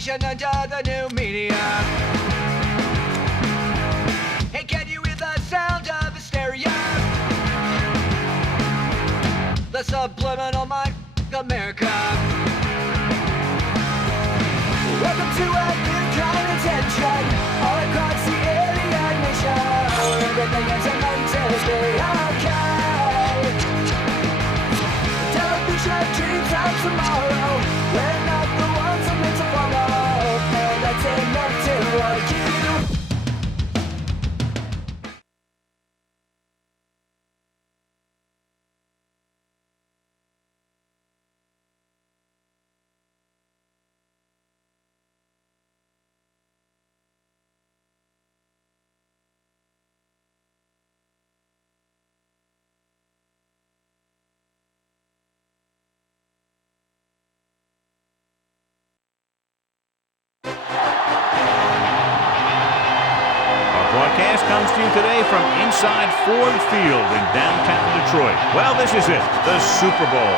nation under the new media. Hey, can you hear the sound of hysteria? The subliminal mind, America. Welcome to a new kind of tension all across the alien nation. Everything is meant to be okay. Television dreams of tomorrow. We're not the ones who meant to follow. And that's enough to argue. Broadcast comes to you today from inside Ford Field in downtown Detroit. Well, this is it, the Super Bowl.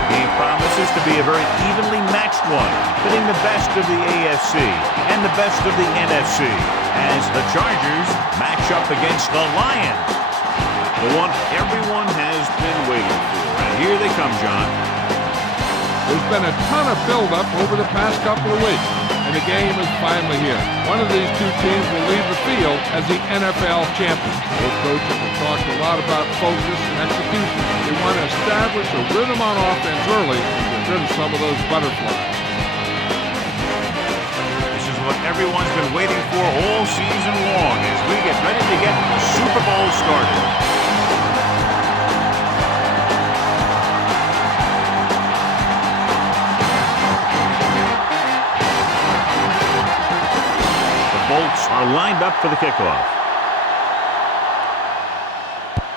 The game promises to be a very evenly matched one, pitting the best of the AFC and the best of the NFC as the Chargers match up against the Lions. The one everyone has been waiting for. And here they come, John. There's been a ton of buildup over the past couple of weeks, and the game is finally here. One of these two teams will leave the field as the NFL champion. Both coaches have talked a lot about focus and execution. They want to establish a rhythm on offense early and get rid of some of those butterflies. This is what everyone's been waiting for all season long as we get ready to get the Super Bowl started. Bolts are lined up for the kickoff.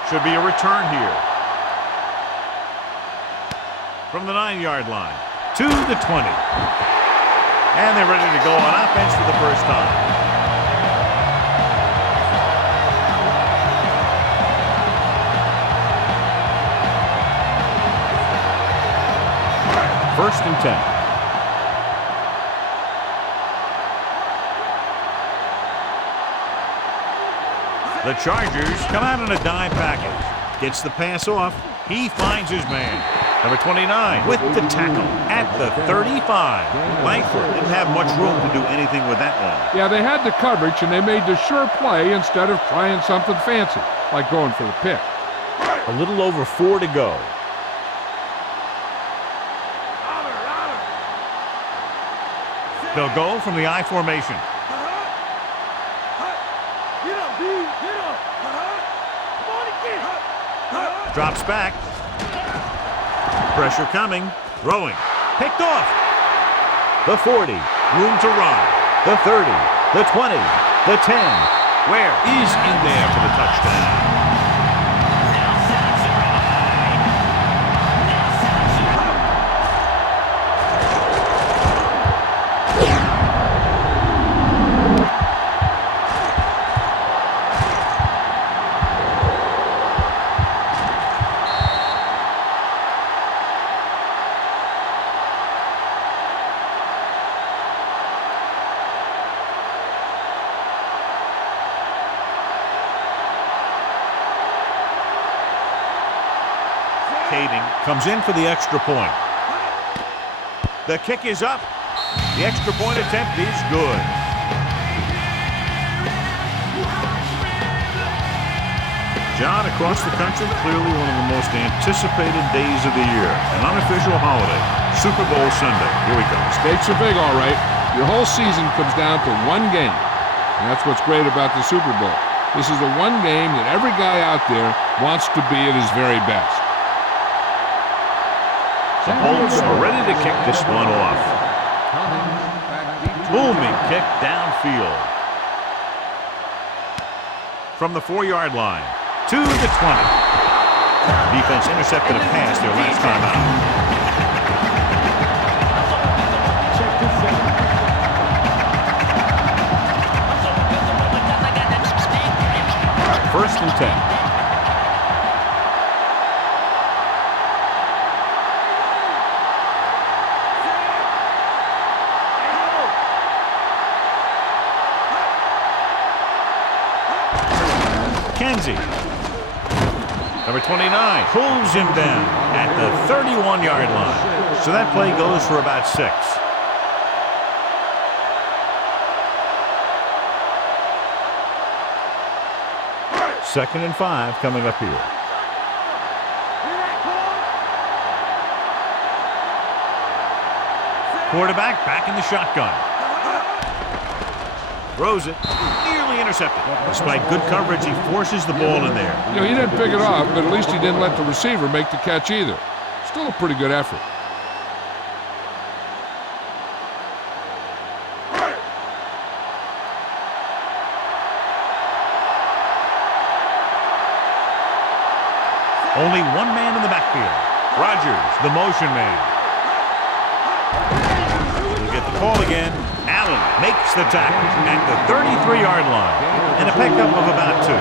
Should be a return here. From the 9-yard line to the 20. And they're ready to go on offense for the first time. First and 10. The Chargers come out in a dime package. Gets the pass off. He finds his man. Number 29 with the tackle at the 35. Langford didn't have much room to do anything with that one. Yeah, they had the coverage, and they made the sure play instead of trying something fancy, like going for the pick. A little over 4 to go. They'll go from the I formation. Drops back. Pressure coming. Throwing. Picked off. The 40. Room to run. The 30. The 20. The 10. Where? He's in there for the touchdown. Comes in for the extra point. The kick is up. The extra point attempt is good. John, across the country, clearly one of the most anticipated days of the year. An unofficial holiday, Super Bowl Sunday. Here we go. Stakes are big, all right. Your whole season comes down to one game. And that's what's great about the Super Bowl. This is the one game that every guy out there wants to be at his very best. The Bolts are ready to kick this one off. Booming kick downfield. From the 4-yard line to the 20. Defense intercepted a pass their last time out. First and 10. McKenzie. Number 29 pulls him down at the 31-yard line. So that play goes for about 6. Second and 5 coming up here. Quarterback back in the shotgun. Throws it. Nearly intercepted. Despite good coverage, he forces the ball in there. You know, he didn't pick it off, but at least he didn't let the receiver make the catch either. Still a pretty good effort. Only one man in the backfield. Rodgers, the motion man. We'll get the call again. Allen makes the tackle at the 33-yard line. And a pickup of about 2.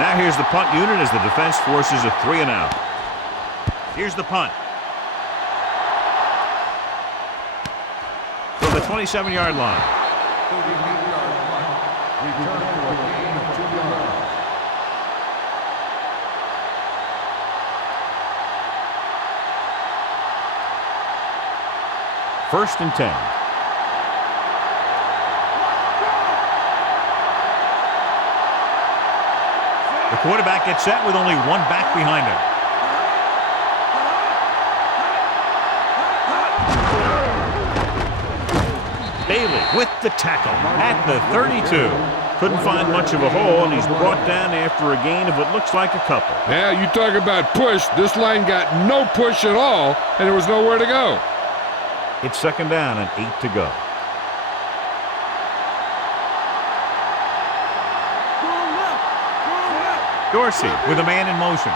Now here's the punt unit as the defense forces a 3 and out. Here's the punt. From the 27-yard line. 38-yard punt. Return for a gain of 2 yards. First and 10. The quarterback gets set with only one back behind him. Bailey with the tackle at the 32. Couldn't find much of a hole, and he's brought down after a gain of what looks like a couple. Yeah, you talk about push. This line got no push at all, and there was nowhere to go. It's second down and 8 to go. Dorsey with a man in motion.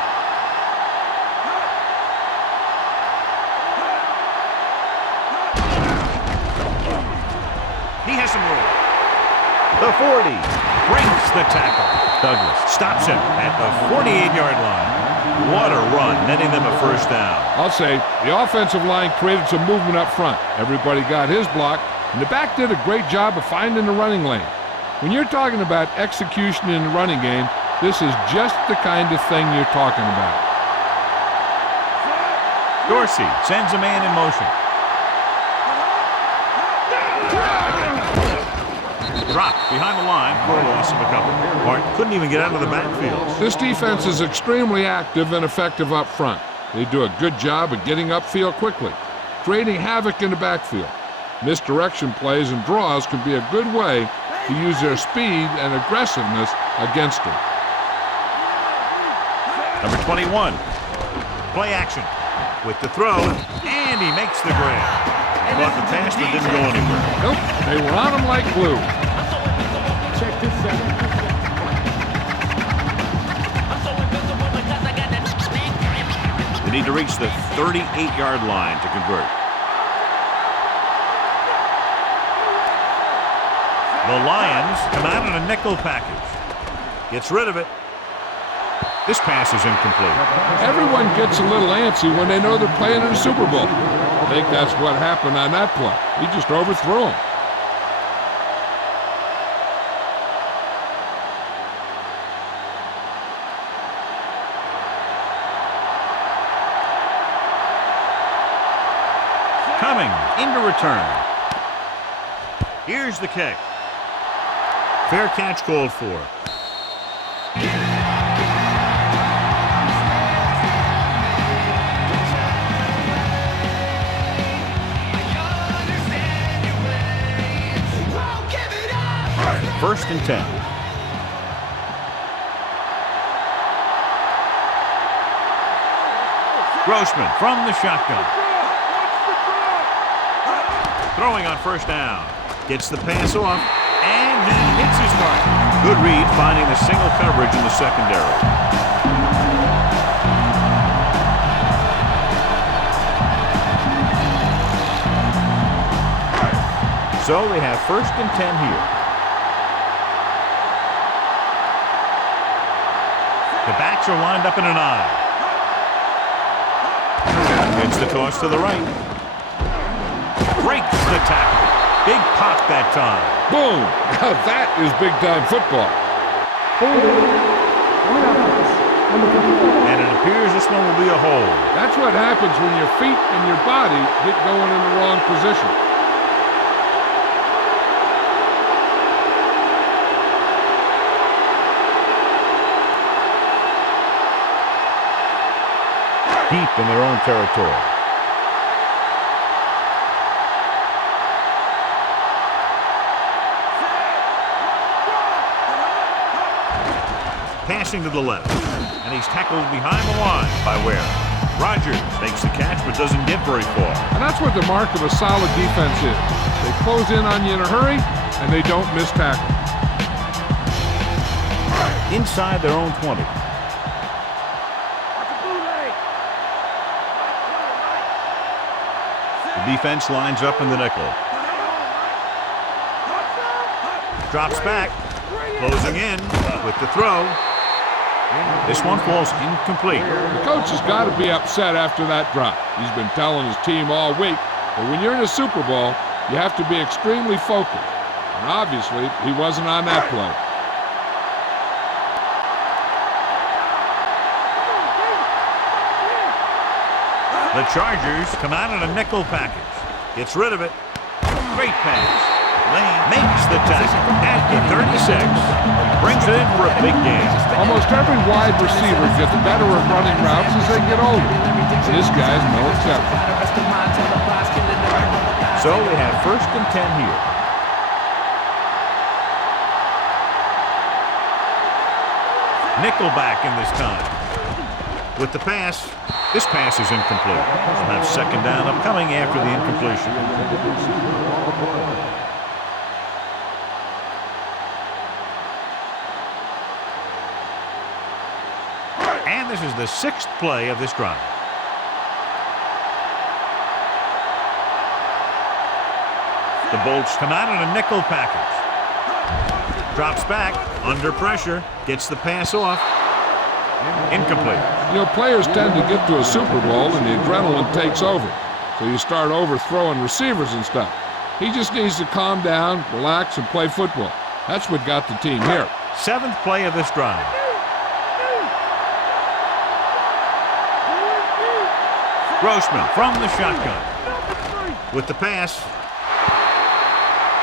He has some room. The 40 brings the tackle. Douglas stops him at the 48-yard line. What a run, netting them a first down. I'll say the offensive line created some movement up front. Everybody got his block, and the back did a great job of finding the running lane. When you're talking about execution in the running game, this is just the kind of thing you're talking about. Dorsey sends a man in motion. Dropped behind the line for a loss of a couple. Hart couldn't even get out of the backfield. This defense is extremely active and effective up front. They do a good job of getting upfield quickly, creating havoc in the backfield. Misdirection plays and draws can be a good way to use their speed and aggressiveness against them. Number 21, play action with the throw, and he makes the grab. Caught the pass but didn't go anywhere. Nope, they were on him like glue. Check this out. They need to reach the 38-yard line to convert. The Lions come out in a nickel package. Gets rid of it. This pass is incomplete. Everyone gets a little antsy when they know they're playing in the Super Bowl. I think that's what happened on that play. He just overthrew him. Coming into return. Here's the kick. Fair catch called for. First and 10. Grossman from the shotgun. Throwing on first down. Gets the pass off, and he hits his mark. Good read, finding the single coverage in the secondary. So they have first and 10 here. The backs are lined up in an I. Gets the toss to the right. Breaks the tackle. Big pop that time. Boom! Now that is big-time football. And it appears this one will be a hold. That's what happens when your feet and your body get going in the wrong position. Deep in their own territory. Passing to the left, and he's tackled behind the line by Ware. Rodgers makes the catch but doesn't get very far. And that's what the mark of a solid defense is. They close in on you in a hurry, and they don't miss tackle. Inside their own 20. The defense lines up in the nickel. Drops back, closing in with the throw. This one falls incomplete. The coach has got to be upset after that drop. He's been telling his team all week, but when you're in a Super Bowl, you have to be extremely focused. And obviously, he wasn't on that play. The Chargers come out in a nickel package. Gets rid of it. Great pass. Lane makes the tackle at the 36. Brings it in for a big game. Almost every wide receiver gets better at running routes as they get older. This guy's no exception. So they have 1st and 10 here. Nickelback in this time. With the pass, this pass is incomplete. They'll have 2nd down upcoming after the incompletion. And this is the 6th play of this drive. The Bolts come out in a nickel package. Drops back, under pressure, gets the pass off. Incomplete. You know, players tend to get to a Super Bowl and the adrenaline takes over. So you start overthrowing receivers and stuff. He just needs to calm down, relax, and play football. That's what got the team here. 7th play of this drive. Grossman from the shotgun. With the pass.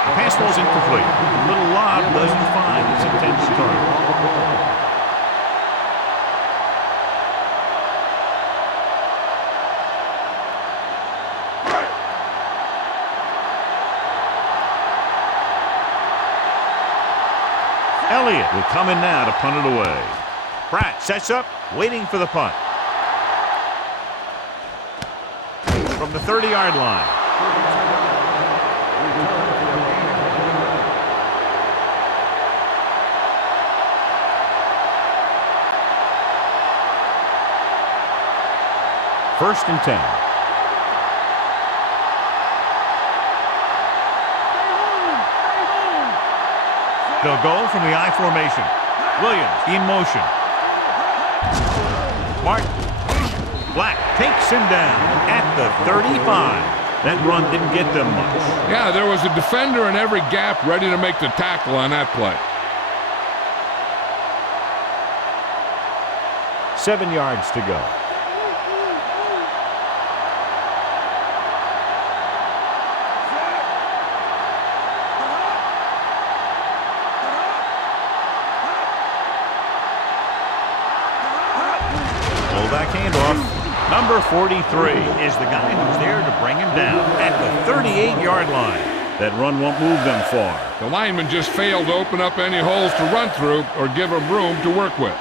The pass falls incomplete. A little lob doesn't find its intended target. Elliott will come in now to punt it away. Pratt sets up, waiting for the punt. From the 30-yard line. First and 10. They'll go from the I formation. Williams in motion. Martin. Black takes him down at the 35. That run didn't get them much. Yeah, there was a defender in every gap ready to make the tackle on that play. 7 yards to go. Fullback handoff. Number 43 is the guy who's there to bring him down at the 38-yard line. That run won't move them far. The lineman just failed to open up any holes to run through or give him room to work with.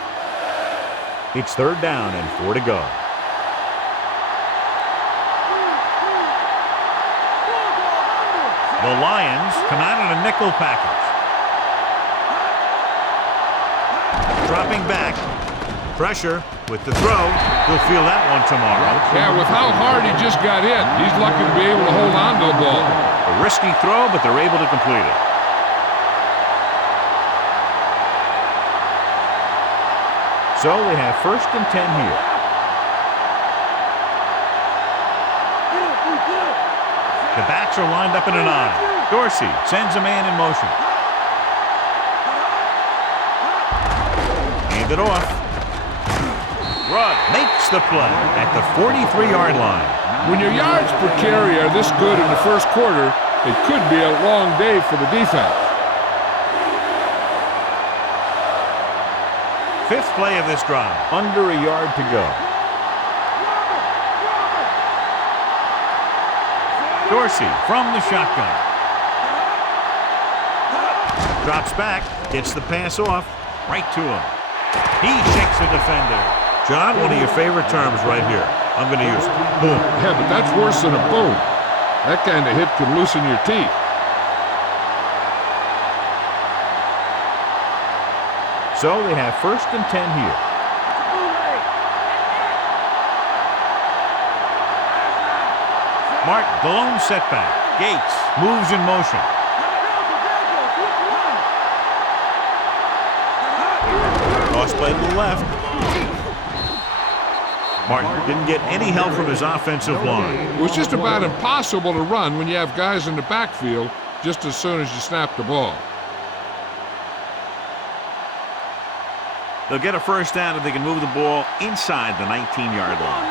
It's 3rd down and 4 to go. The Lions come out in a nickel package. Dropping back. Pressure with the throw. He'll feel that one tomorrow. Yeah, with how hard he just got hit, he's lucky to be able to hold on to the ball. A risky throw, but they're able to complete it. So So they have 1st and 10 here. The backs are lined up in an I. Dorsey sends a man in motion. Hand it off. Rugg makes the play at the 43-yard line. When your yards per carry are this good in the first quarter, it could be a long day for the defense. 5th play of this drive. Under a yard to go. Dorsey from the shotgun. Drops back, gets the pass off, right to him. He shakes a defender. John, one of your favorite terms right here. I'm going to use it. Boom. Yeah, but that's worse than a boom. That kind of hit could loosen your teeth. So they have 1st and 10 here. Martin, the lone setback. Gates moves in motion. Toss play to the left. Martin didn't get any help from his offensive line. It was just about impossible to run when you have guys in the backfield just as soon as you snap the ball. They'll get a 1st down if they can move the ball inside the 19-yard line.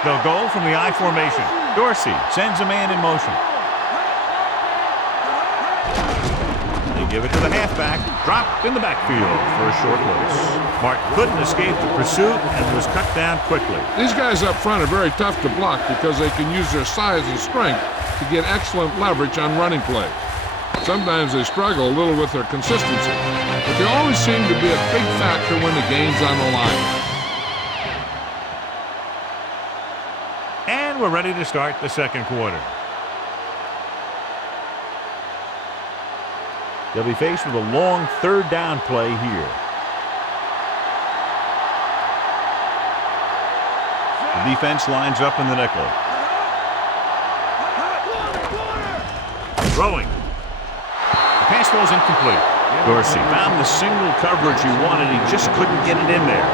They'll go from the I formation. Dorsey sends a man in motion. They give it to the halfback. Dropped in the backfield for a short loss. Martin couldn't escape the pursuit and was cut down quickly. These guys up front are very tough to block because they can use their size and strength to get excellent leverage on running plays. Sometimes they struggle a little with their consistency, but they always seem to be a big factor when the game's on the line. And we're ready to start the second quarter. They'll be faced with a long 3rd down play here. The defense lines up in the nickel. Throwing. The pass ball's incomplete. Dorsey found the single coverage he wanted. He just couldn't get it in there.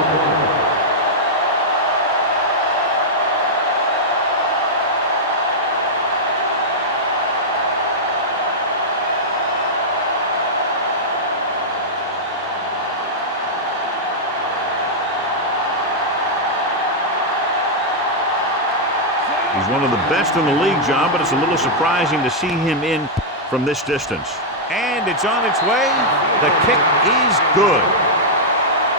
He's one of the best in the league, John, but it's a little surprising to see him in from this distance. And it's on its way. The kick is good.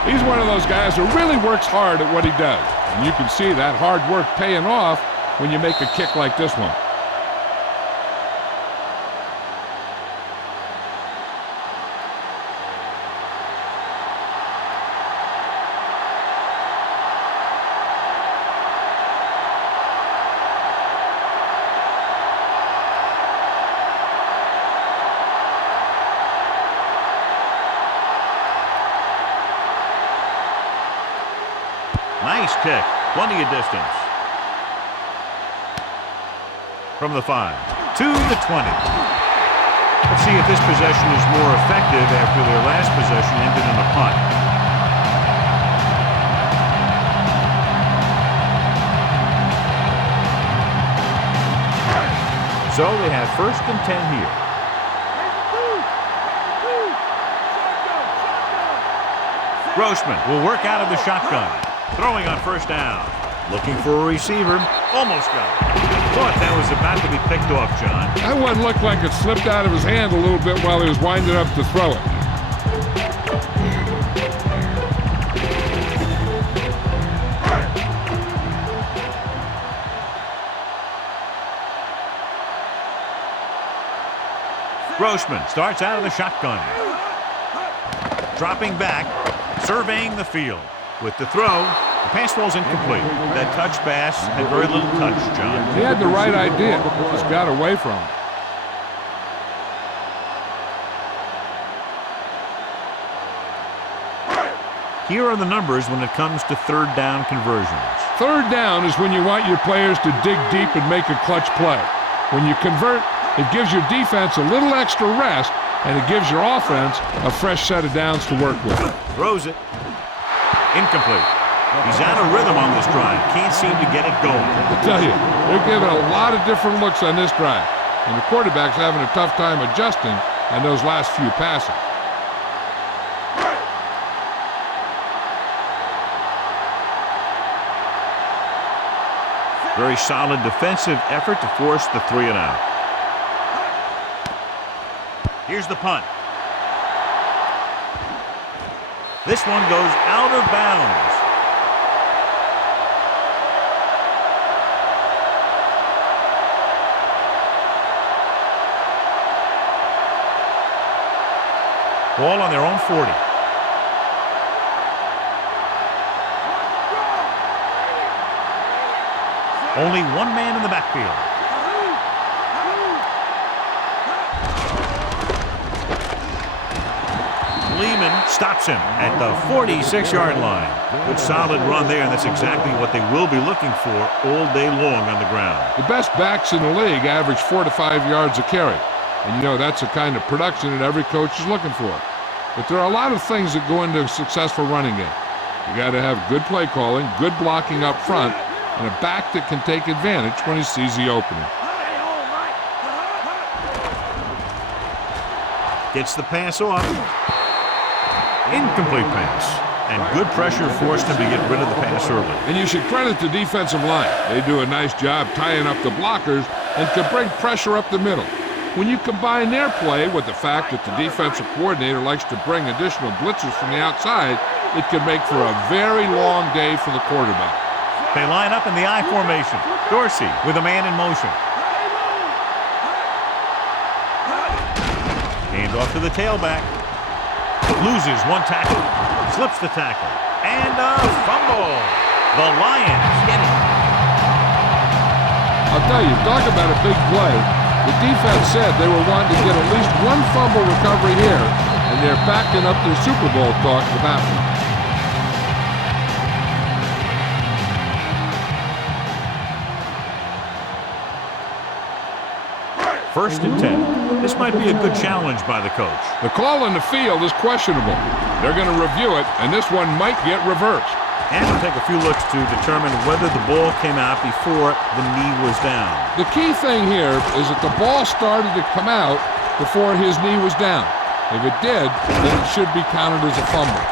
He's one of those guys who really works hard at what he does. And you can see that hard work paying off when you make a kick like this one. Nice kick. Plenty of distance. From the 5 to the 20. Let's see if this possession is more effective after their last possession ended in a punt. So they have 1st and 10 here. Grossman will work out of the shotgun. Throwing on 1st down. Looking for a receiver. Almost got it. Thought that was about to be picked off, John. That one looked like it slipped out of his hand a little bit while he was winding up to throw it. Grossman starts out of the shotgun. Dropping back, surveying the field. With the throw, the pass ball's incomplete. That touch pass had very little touch, John. He had the right idea, just got away from him. Here are the numbers when it comes to 3rd down conversions. 3rd down is when you want your players to dig deep and make a clutch play. When you convert, it gives your defense a little extra rest and it gives your offense a fresh set of downs to work with. Throws it. Incomplete. He's out of rhythm on this drive. Can't seem to get it going. I tell you, they're giving a lot of different looks on this drive, and the quarterback's having a tough time adjusting on those last few passes. Very solid defensive effort to force the 3-and-out. Here's the punt. This one goes out of bounds. Ball on their own 40. Only one man in the backfield. Lehman stops him at the 46-yard line. Good solid run there, and that's exactly what they will be looking for all day long on the ground. The best backs in the league average 4 to 5 yards a carry. And you know that's the kind of production that every coach is looking for. But there are a lot of things that go into a successful running game. You got to have good play calling, good blocking up front, and a back that can take advantage when he sees the opening. Gets the pass off. Incomplete pass. And good pressure forced him to get rid of the pass early. And you should credit the defensive line. They do a nice job tying up the blockers and can bring pressure up the middle. When you combine their play with the fact that the defensive coordinator likes to bring additional blitzers from the outside, it can make for a very long day for the quarterback. They line up in the I formation. Dorsey with a man in motion. Hand off to the tailback. Loses one tackle. Slips the tackle. And a fumble. The Lions get it. I'll tell you, talk about a big play. The defense said they were wanting to get at least one fumble recovery here, and they're backing up their Super Bowl talk with that one. First and 10. This might be a good challenge by the coach. The call on the field is questionable. They're going to review it, and this one might get reversed. And we'll take a few looks to determine whether the ball came out before the knee was down. The key thing here is that the ball started to come out before his knee was down. If it did, then it should be counted as a fumble.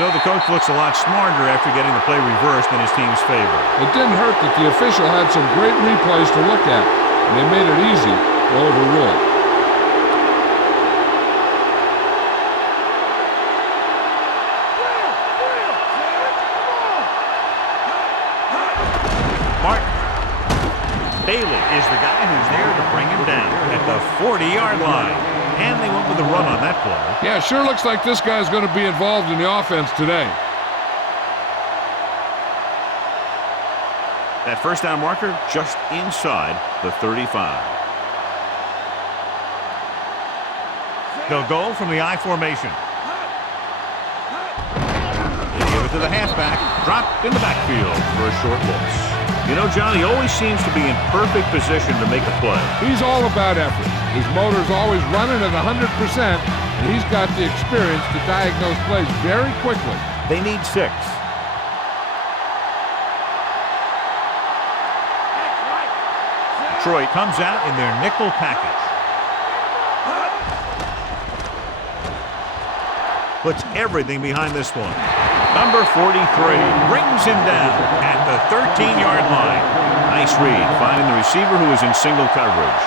So the coach looks a lot smarter after getting the play reversed in his team's favor. It didn't hurt that the official had some great replays to look at, and they made it easy to overrule. Martin. Bailey is the guy who's there to bring him down at the 40-yard line. And they went with a run on that play. Yeah, sure looks like this guy's going to be involved in the offense today. That first down marker just inside the 35. They'll go from the I formation. They give it to the halfback. Dropped in the backfield for a short loss. You know, John, he always seems to be in perfect position to make a play. He's all about effort. His motor's always running at 100%, and he's got the experience to diagnose plays very quickly. They need 6. Detroit comes out in their nickel package. Puts everything behind this one. Number 43 brings him down at the 13-yard line. Nice read, finding the receiver who is in single coverage.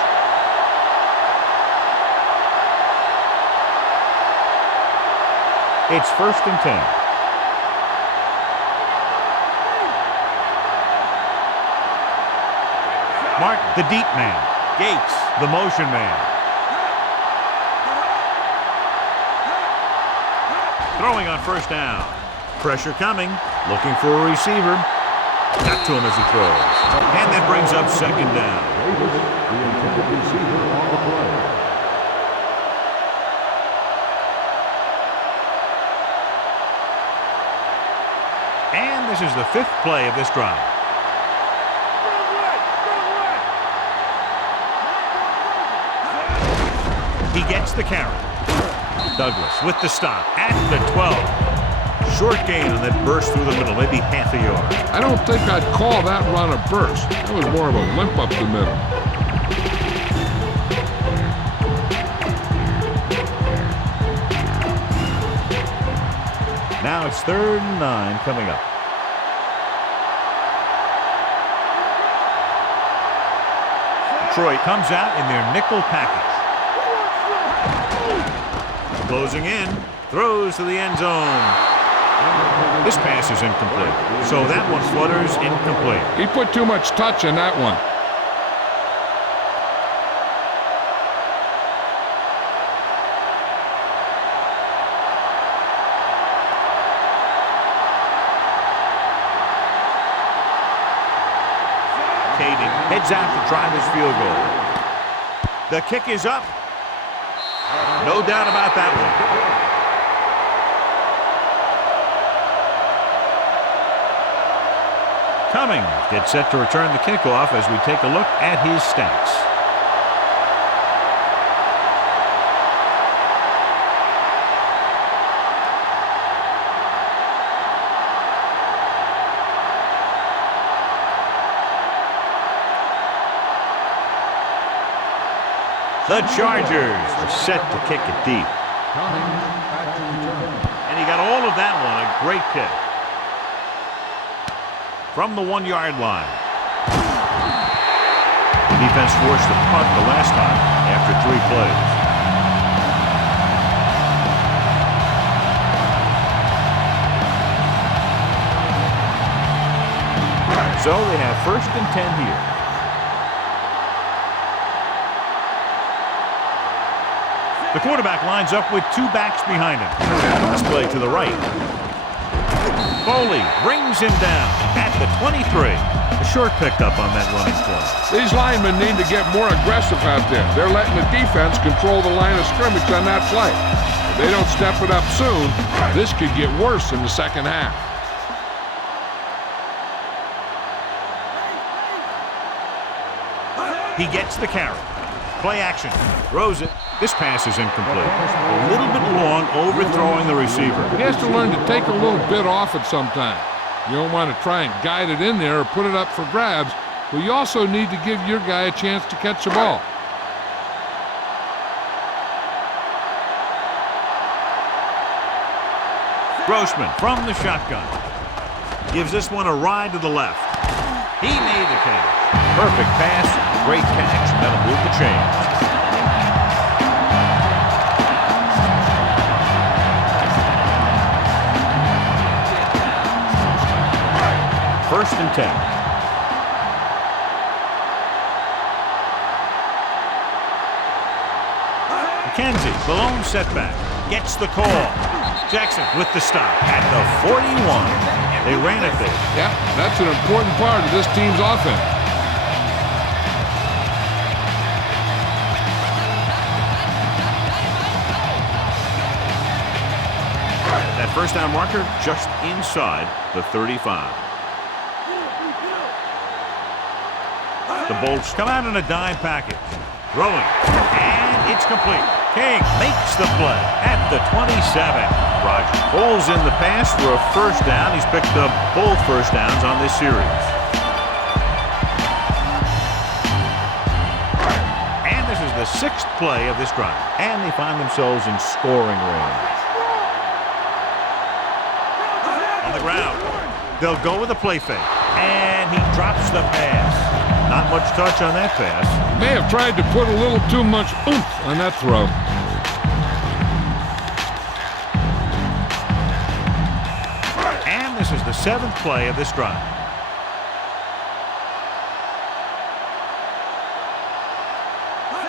It's first and 10. Martin, the deep man. Gates, the motion man. Throwing on first down. Pressure coming, looking for a receiver. Got to him as he throws. And that brings up second down. The intended receiver on the play. And this is the 5th play of this drive. He gets the carry. Douglas with the stop at the 12. Short gain on that burst through the middle, maybe half a yard. I don't think I'd call that run a burst. That was more of a limp up the middle. Now it's 3rd and 9 coming up. Detroit comes out in their nickel package. Closing in, throws to the end zone. This pass is incomplete, so that one flutters incomplete. He put too much touch in that one. Caden heads out to try this field goal. The kick is up. No doubt about that one. Cummings gets set to return the kickoff as we take a look at his stats. The Chargers are set to kick it deep. And he got all of that one, a great kick. From the 1-yard line. The defense forced the punt the last time after 3 plays. So they have 1st and 10 here. The quarterback lines up with 2 backs behind him. Pass play to the right. Foley brings him down at the 23. A short pickup on that running play. These linemen need to get more aggressive out there. They're letting the defense control the line of scrimmage on that play. If they don't step it up soon, this could get worse in the second half. He gets the carry. Play action. Throws it. This pass is incomplete. A little bit long, overthrowing the receiver. He has to learn to take a little bit off it sometime. You don't want to try and guide it in there or put it up for grabs, but you also need to give your guy a chance to catch the ball. Grossman from the shotgun. Gives this one a ride to the left. He made the catch. Perfect pass. Great catch. That'll move the chains. First and 10. McKenzie, the lone setback, gets the call. Jackson with the stop at the 41. They ran it there. Yeah, that's an important part of this team's offense. That first down marker just inside the 35. The Bolts come out in a dime package. Throwing. And it's complete. King makes the play at the 27. Rogers pulls in the pass for a first down. He's picked up both first downs on this series. And this is the 6th play of this drive. And they find themselves in scoring range. On the ground. They'll go with a play fake. And he drops the pass. Not much touch on that pass. May have tried to put a little too much oomph on that throw. And this is the 7th play of this drive.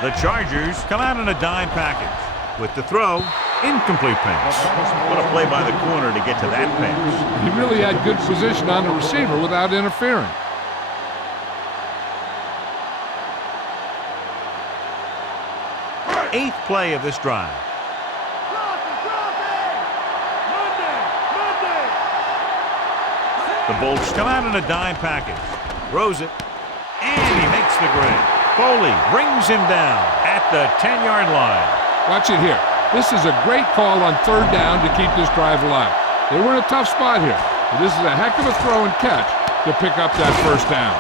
The Chargers come out in a dime package. With the throw, Incomplete pass. What a play by the corner to get to that pass. He really had good position on the receiver without interfering. Eighth play of this drive. The Bolts come out in a dime package. Throws it. And he makes the grade. Foley brings him down at the 10-yard line. Watch it here. This is a great call on third down to keep this drive alive. They were in a tough spot here, but this is a heck of a throw and catch to pick up that first down.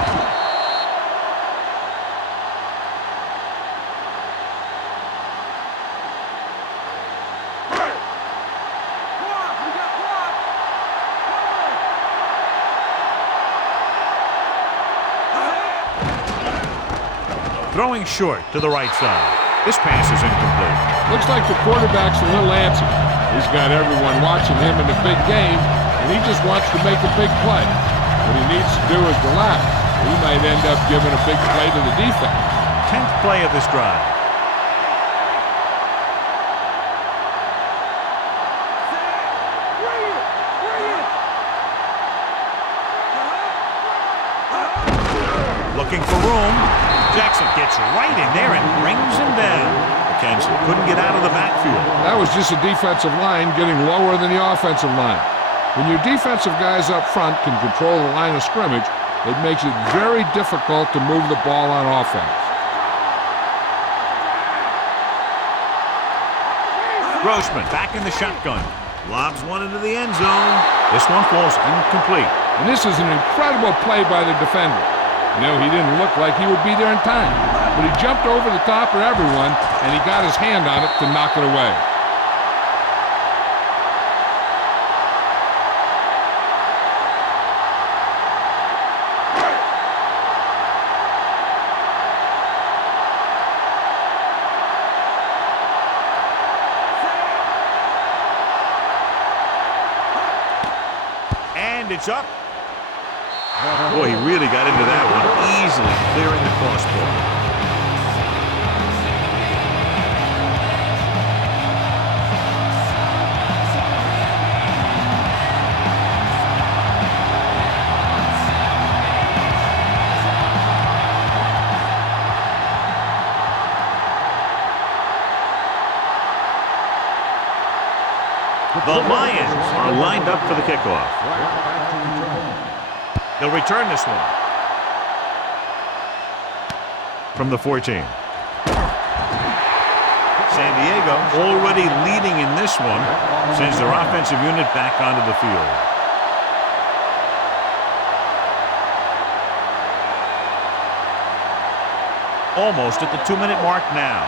Throwing short to the right side. This pass is incomplete. Looks like the quarterback's a little antsy. He's got everyone watching him in the big game, and he just wants to make a big play. What he needs to do is relax. He might end up giving a big play to the defense. 10th play of this drive. Looking for room. Jackson gets right in there and brings him down. McKenzie couldn't get out of the backfield. That was just a defensive line getting lower than the offensive line. When your defensive guys up front can control the line of scrimmage, it makes it very difficult to move the ball on offense. Grossman back in the shotgun. Lobs one into the end zone. This one falls incomplete. And this is an incredible play by the defender. You know, he didn't look like he would be there in time, but he jumped over the top of everyone, and he got his hand on it to knock it away. And it's up. Boy, he really got into that one, easily clearing the crossbar. The Lions are lined up for the kickoff. They'll return this one. From the 14. San Diego already leading in this one, sends their offensive unit back onto the field. Almost at the 2-minute mark now.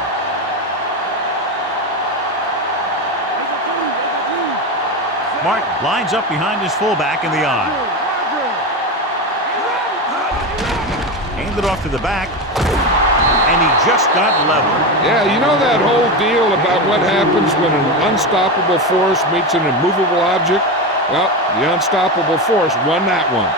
Martin lines up behind his fullback in the eye. Handed off to the back, and he just got level. Yeah, you know that whole deal about what happens when an unstoppable force meets an immovable object? Well, the unstoppable force won that one.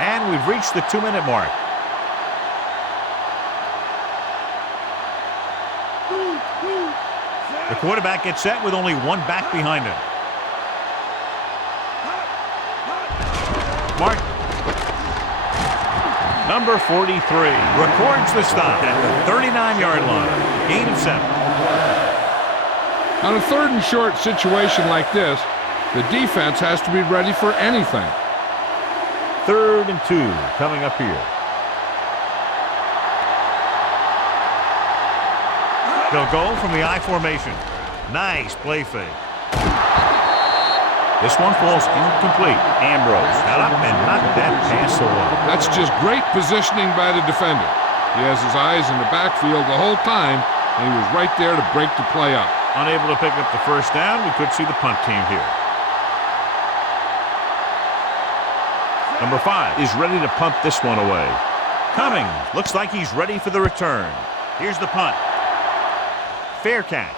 And we've reached the 2-minute mark. The quarterback gets set with only one back behind him. Martin. Number 43 records the stop at the 39-yard line. Gain of 7. On a 3rd and short situation like this, the defense has to be ready for anything. 3rd and 2 coming up here. They'll go from the I formation. Nice play fake. This one falls incomplete. Ambrose got up and knocked that pass away. That's just great positioning by the defender. He has his eyes in the backfield the whole time, and he was right there to break the play up. Unable to pick up the first down, we could see the punt team here. Number 5 is ready to punt this one away. Cummings looks like he's ready for the return. Here's the punt. Fair catch.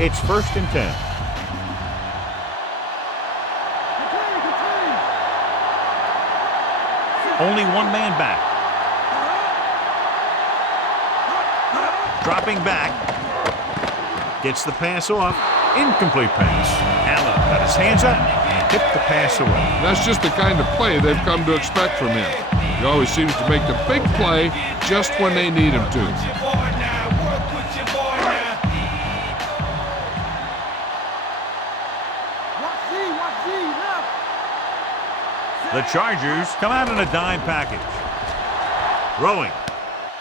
It's 1st and 10. Only one man back. Dropping back. Gets the pass off. Incomplete pass. Allen got his hands up and tipped the pass away. That's just the kind of play they've come to expect from him. He always seems to make the big play just when they need him to. The Chargers come out in a dime package. Throwing.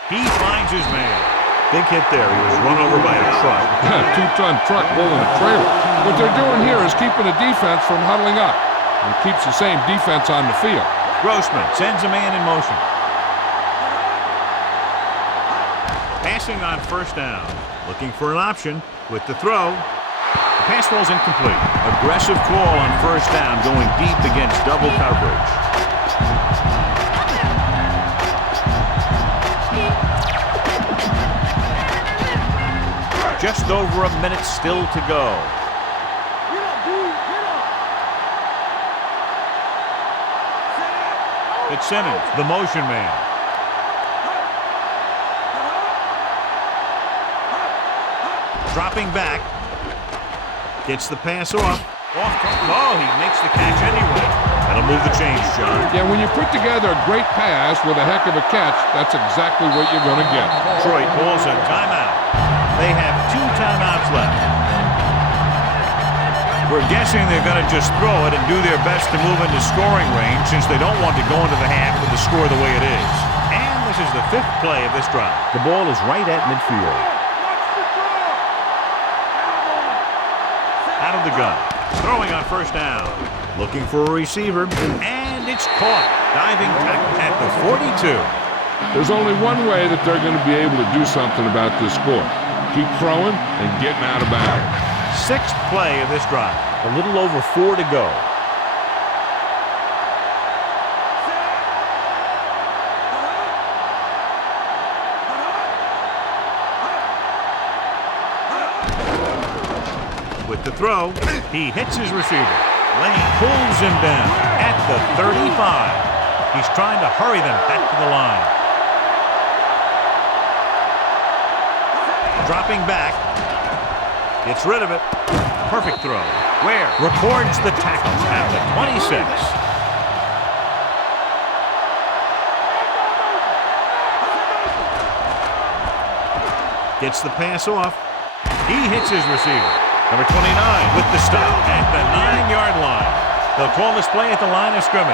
He finds his man. Big hit there. He was run over by a truck. Two-ton truck pulling a trailer. What they're doing here is keeping the defense from huddling up. And keeps the same defense on the field. Grossman sends a man in motion. Passing on 1st down. Looking for an option with the throw. The pass ball's incomplete. Aggressive call on 1st down, going deep against double coverage. Just over a minute still to go. It's Simmons, the motion man. Dropping back. Gets the pass off. Oh, he makes the catch anyway. That'll move the chains, John. Yeah, when you put together a great pass with a heck of a catch, that's exactly what you're going to get. Detroit calls a timeout. They have 2 timeouts left. We're guessing they're going to just throw it and do their best to move into scoring range since they don't want to go into the half with the score the way it is. And this is the 5th play of this drive. The ball is right at midfield. Out of the gun. Throwing on 1st down. Looking for a receiver. And it's caught. Diving tackle at the 42. There's only one way that they're going to be able to do something about this score. Keep throwing and getting out of bounds. 6th play of this drive. A little over 4 to go. With the throw, he hits his receiver. Lane pulls him down at the 35. He's trying to hurry them back to the line. Dropping back. Gets rid of it. Perfect throw. Ware records the tackle at the 26. Gets the pass off. He hits his receiver. Number 29 with the stop at the 9-yard line. They'll call this play at the line of scrimmage.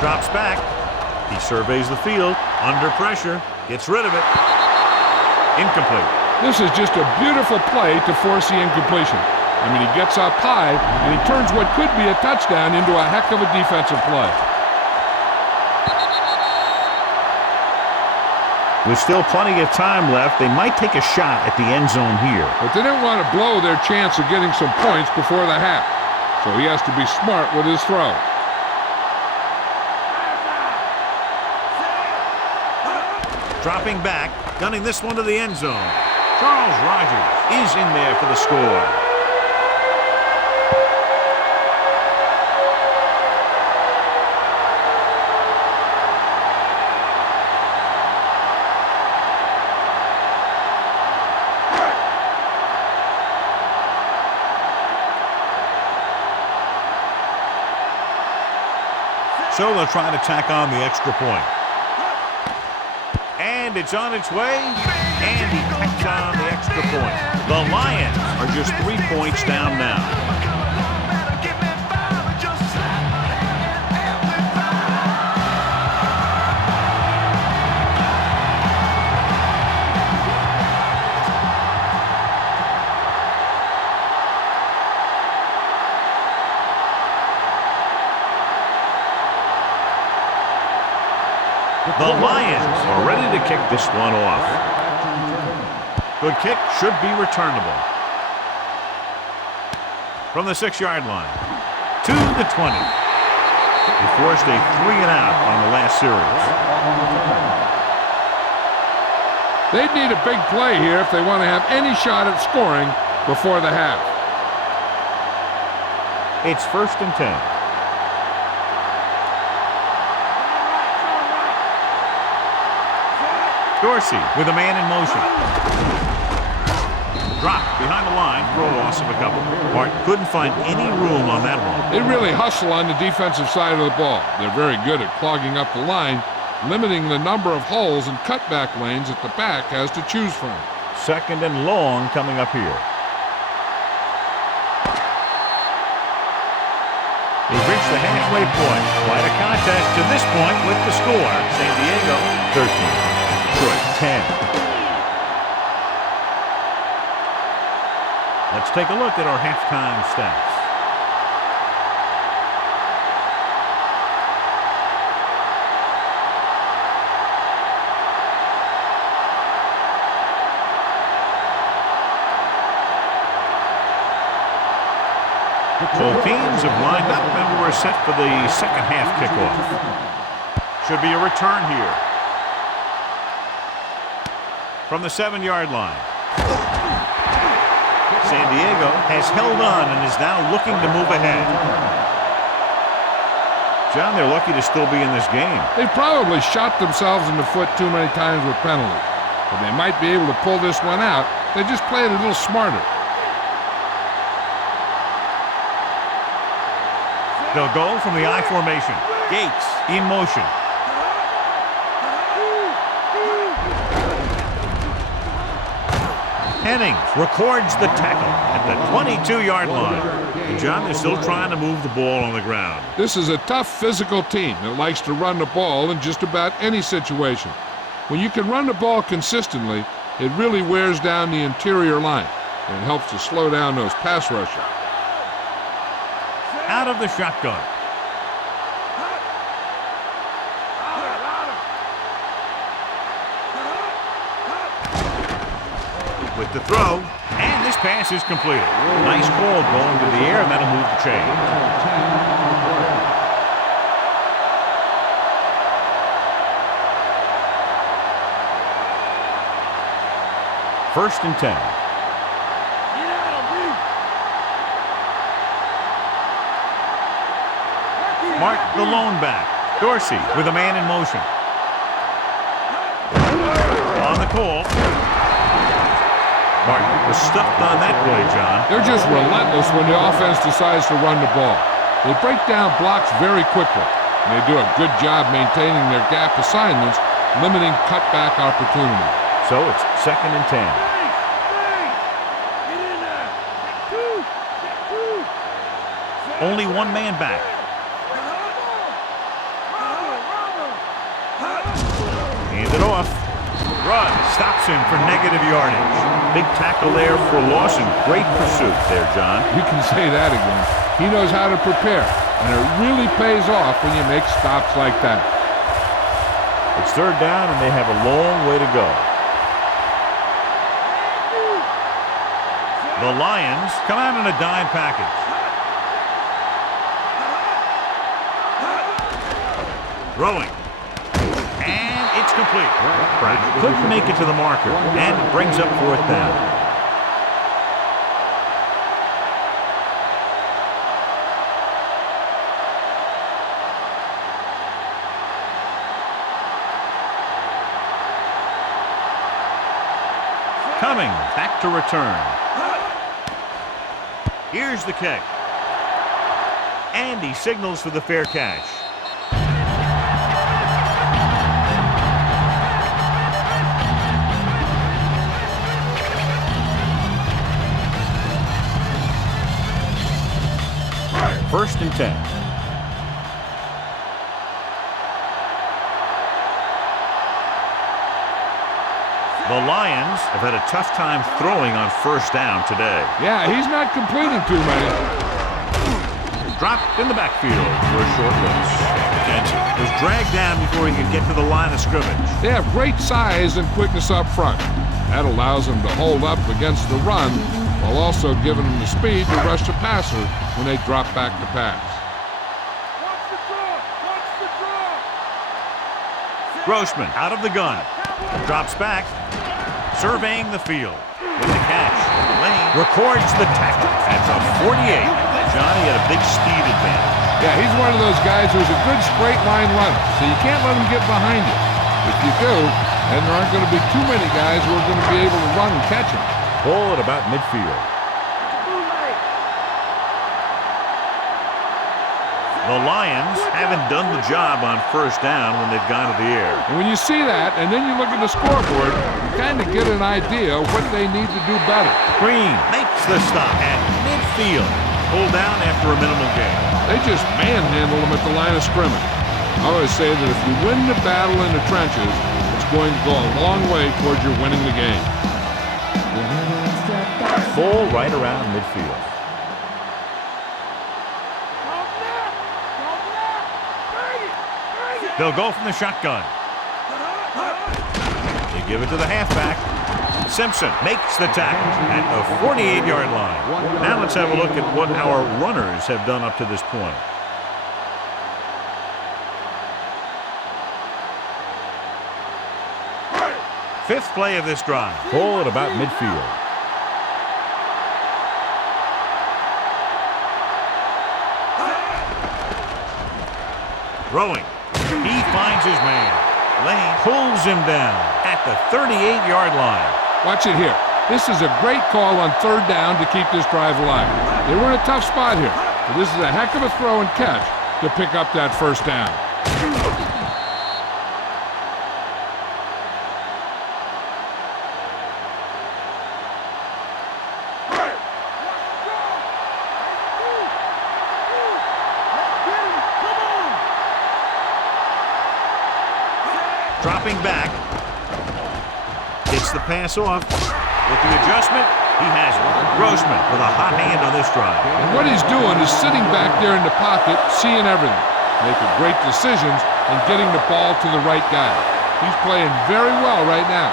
Drops back. He surveys the field. Under pressure. Gets rid of it. Incomplete. This is just a beautiful play to force the incompletion. I mean, he gets up high, and he turns what could be a touchdown into a heck of a defensive play. With still plenty of time left, they might take a shot at the end zone here. But they didn't want to blow their chance of getting some points before the half. So he has to be smart with his throw. Dropping back, gunning this one to the end zone. Charles Rogers is in there for the score. So they'll try to tack on the extra point. And it's on its way, and he tacks on the extra point. The Lions are just 3 points down now. The Lions are ready to kick this one off. Good kick, should be returnable. From the 6-yard line to the 20. They forced a 3-and-out on the last series. They'd need a big play here if they want to have any shot at scoring before the half. It's 1st and 10. Dorsey with a man in motion. Drop behind the line for a loss of a couple. Martin couldn't find any room on that one. They really hustle on the defensive side of the ball. They're very good at clogging up the line, limiting the number of holes and cutback lanes that the back has to choose from. 2nd and long coming up here. We've reached the halfway point. Quite a contest to this point with the score. San Diego 13, Detroit 10. Let's take a look at our halftime stats. Both teams have lined up and we're set for the second half kickoff. Should be a return here. From the 7-yard line. San Diego has held on and is now looking to move ahead. John, they're lucky to still be in this game. They probably shot themselves in the foot too many times with penalties. But they might be able to pull this one out. They just played a little smarter. They'll go from the I formation. Gates in motion. Hennings records the tackle at the 22-yard line. And John, they're still trying to move the ball on the ground. This is a tough physical team that likes to run the ball in just about any situation. When you can run the ball consistently, it really wears down the interior line and helps to slow down those pass rushers. Out of the shotgun. With the throw, and this pass is completed. Nice ball going to the air, and that'll move the chain. First and 10. Mark the lone back. Dorsey with a man in motion. On the call. Martin was stuffed on that play, John. They're just relentless when the offense decides to run the ball. They break down blocks very quickly, and they do a good job maintaining their gap assignments, limiting cutback opportunity. So it's 2nd and 10. Only one man back. Hand it off. Run stops him for negative yardage. Big tackle there for loss and great pursuit there, John. You can say that again. He knows how to prepare, and it really pays off when you make stops like that. It's 3rd down, and they have a long way to go. The Lions come out in a dime package. Throwing. And it's complete. Pratt couldn't make it to the marker, and it brings up 4th down. Coming back to return. Here's the kick. And he signals for the fair catch. First and 10. The Lions have had a tough time throwing on 1st down today. Yeah, he's not completing too many. Dropped in the backfield for a short loss. Jensen was dragged down before he could get to the line of scrimmage. They have great size and quickness up front. That allows them to hold up against the run while also giving them the speed to rush the passer when they drop back to pass. Grossman out of the gun. Drops back. Surveying the field. With the catch, Lane records the tackle at the 48. Johnny had a big speed advantage. Yeah, he's one of those guys who's a good straight line runner, so you can't let him get behind you. If you do, then there aren't going to be too many guys who are going to be able to run and catch him. Ball at about midfield. The Lions haven't done the job on first down when they've gone to the air. And when you see that, and then you look at the scoreboard, you kind of get an idea of what they need to do better. Green makes the stop at midfield. Pulled down after a minimal gain. They just manhandle them at the line of scrimmage. I always say that if you win the battle in the trenches, it's going to go a long way towards your winning the game. Ball right around midfield. They'll go from the shotgun. They give it to the halfback. Simpson makes the tackle at the 48-yard line. Now let's have a look at what our runners have done up to this point. Fifth play of this drive. Ball at about midfield. Throwing. He finds his man. Lane pulls him down at the 38-yard line. Watch it here. This is a great call on third down to keep this drive alive. They were in a tough spot here, but this is a heck of a throw and catch to pick up that first down. Dropping back. Gets the pass off. With the adjustment, he has it. Grossman with a hot hand on this drive. And what he's doing is sitting back there in the pocket, seeing everything, making great decisions, and getting the ball to the right guy. He's playing very well right now.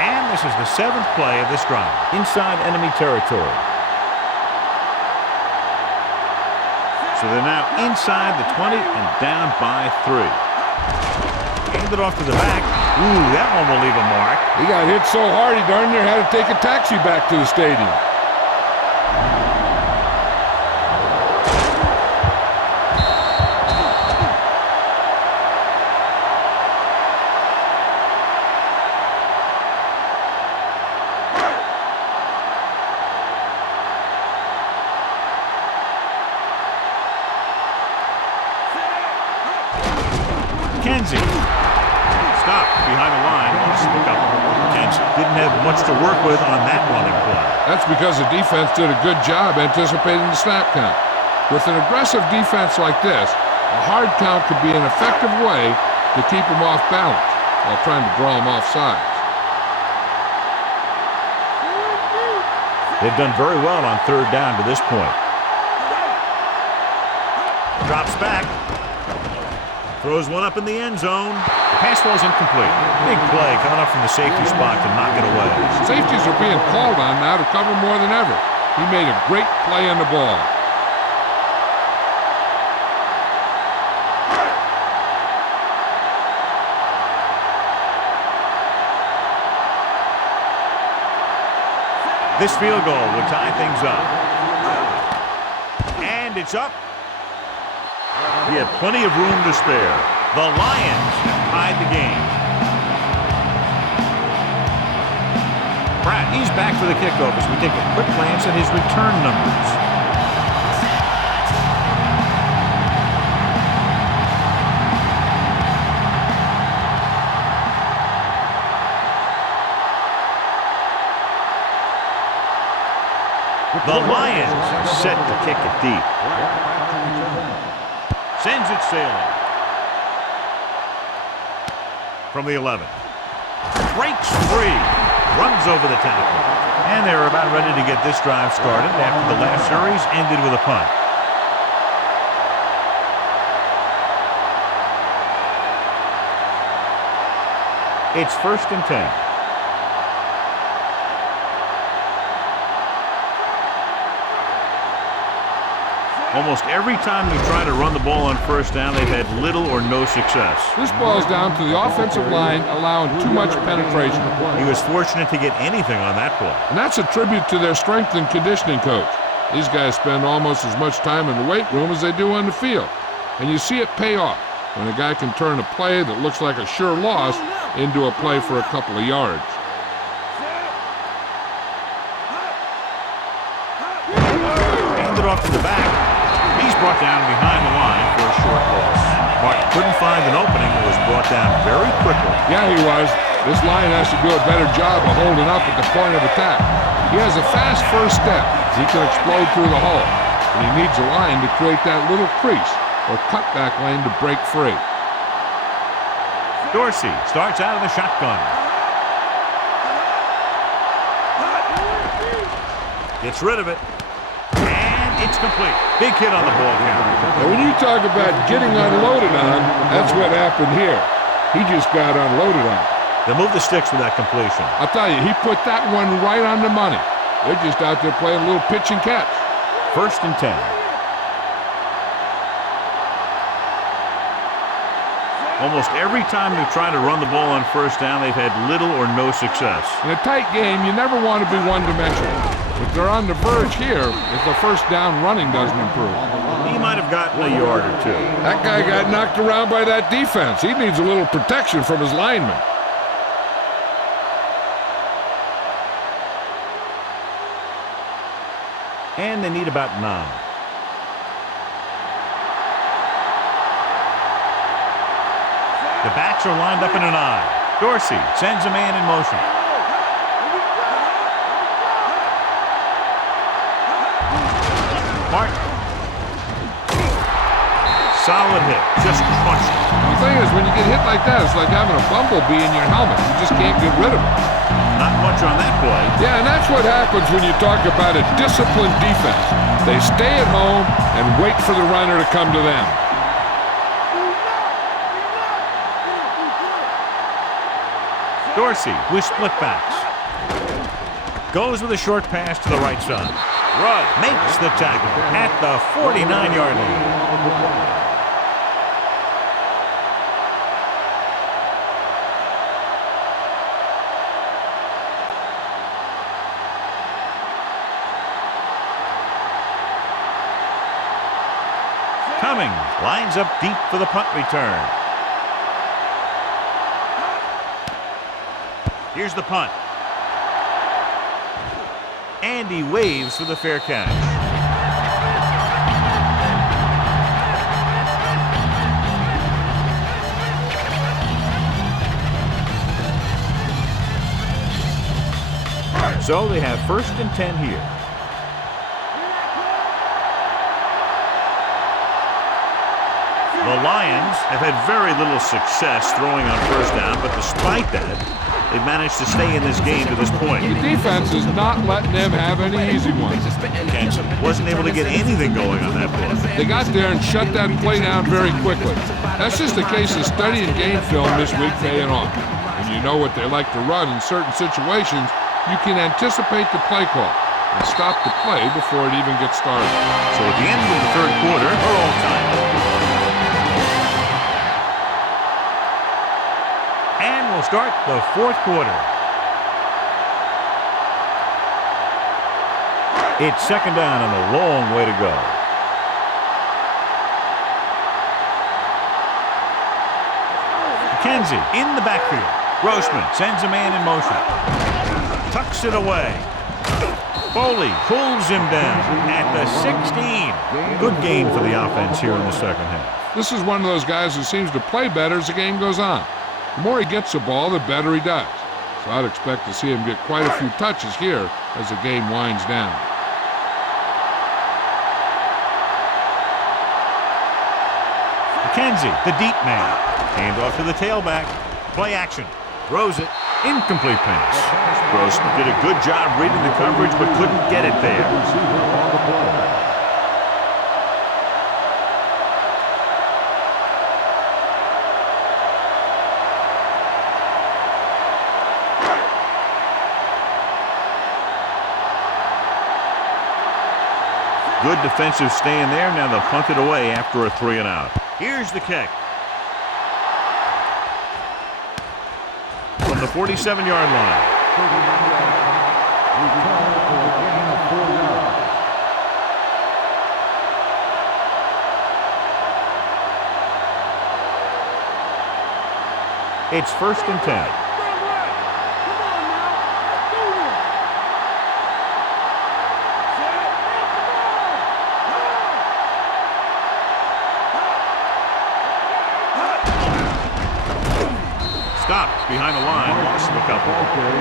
And this is the seventh play of this drive. Inside enemy territory. So they're now inside the 20 and down by 3. Hand it off to the back. Ooh, that one will leave a mark. He got hit so hard he darn near had to take a taxi back to the stadium. Kenzie. Stop behind the line. Stick up. Kenzie didn't have much to work with on that running play. That's because the defense did a good job anticipating the snap count. With an aggressive defense like this, a hard count could be an effective way to keep them off balance while trying to draw them off sides. They've done very well on third down to this point. Drops back. Throws one up in the end zone. The pass ball's incomplete. Big play coming up from the safety spot to knock it away. Safeties are being called on now to cover more than ever. He made a great play on the ball. This field goal will tie things up. And it's up. He had plenty of room to spare. The Lions tied the game. Pratt, he's back for the kickoff as we take a quick glance at his return numbers. The Lions set to kick it deep. Sends it sailing. From the 11. Breaks free. Runs over the tackle. And they're about ready to get this drive started after the last series ended with a punt. It's 1st and 10. Almost every time they try to run the ball on first down, they've had little or no success. This boils down to the offensive line allowing too much penetration. He was fortunate to get anything on that play. And that's a tribute to their strength and conditioning coach. These guys spend almost as much time in the weight room as they do on the field. And you see it pay off when a guy can turn a play that looks like a sure loss into a play for a couple of yards. Handed off to the back. He's brought down behind the line for a short loss. Martin couldn't find an opening and was brought down very quickly. Yeah, he was. This line has to do a better job of holding up at the point of attack. He has a fast first step. He can explode through the hole. And he needs a line to create that little crease or cutback lane to break free. Dorsey starts out of the shotgun. Gets rid of it. And it's complete. Big hit on the ball count. Now, when you talk about getting unloaded on, that's what happened here. He just got unloaded on. They move the sticks with that completion. I'll tell you, he put that one right on the money. They're just out there playing a little pitch and catch. 1st and 10. Almost every time they've tried to run the ball on first down, they've had little or no success. In a tight game, you never want to be one-dimensional. If they're on the verge here, if the first down running doesn't improve. He might have gotten a yard or two. That guy got knocked around by that defense. He needs a little protection from his linemen. And they need about 9. The backs are lined up in an I. Dorsey sends a man in motion. Martin. Solid hit. Just crunched it. The thing is, when you get hit like that, it's like having a bumblebee in your helmet. You just can't get rid of it. Not much on that play. Yeah, and that's what happens when you talk about a disciplined defense. They stay at home and wait for the runner to come to them. Dorsey with split backs. Goes with a short pass to the right side. Rudd makes the tackle at the 49-yard line. Cummings lines up deep for the punt return. Here's the punt. And he waves for the fair catch. So they have 1st and 10 here. The Lions have had very little success throwing on first down, but despite that, they've managed to stay in this game to this point. The defense is not letting them have any easy ones. Kansas wasn't able to get anything going on that play. They got there and shut that play down very quickly. That's just a case of studying game film this week paying off. When you know what they like to run in certain situations, you can anticipate the play call and stop the play before it even gets started. So at the end of the 3rd quarter, we're all tied. And we'll start the 4th quarter. It's 2nd down and a long way to go. McKenzie in the backfield. Grossman sends a man in motion. Tucks it away. Foley pulls him down at the 16. Good gain for the offense here in the 2nd half. This is one of those guys who seems to play better as the game goes on. The more he gets the ball, the better he does. So I'd expect to see him get quite a few touches here as the game winds down. McKenzie, the deep man. Hand off to the tailback. Play action. Throws it. Incomplete pass. Grossman did a good job reading the coverage, but couldn't get it there. Good defensive stand there. Now they'll punt it away after a 3 and out. Here's the kick. From the 47-yard line. It's 1st and 10. Stopped behind the line, lost a couple.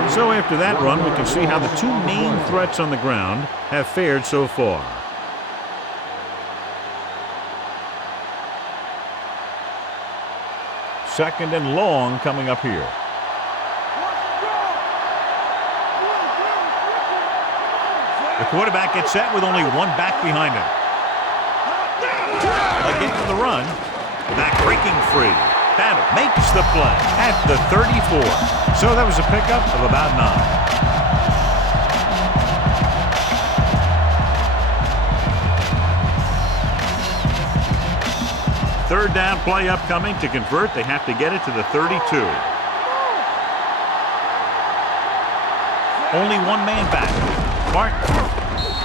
So after that run, we can see how the two main threats on the ground have fared so far. Second and long coming up here. The quarterback gets set with only one back behind him. Again for the run. Back breaking free. Banner makes the play at the 34. So that was a pickup of about 9. Third down play upcoming. To convert, they have to get it to the 32. Only one man back. Martin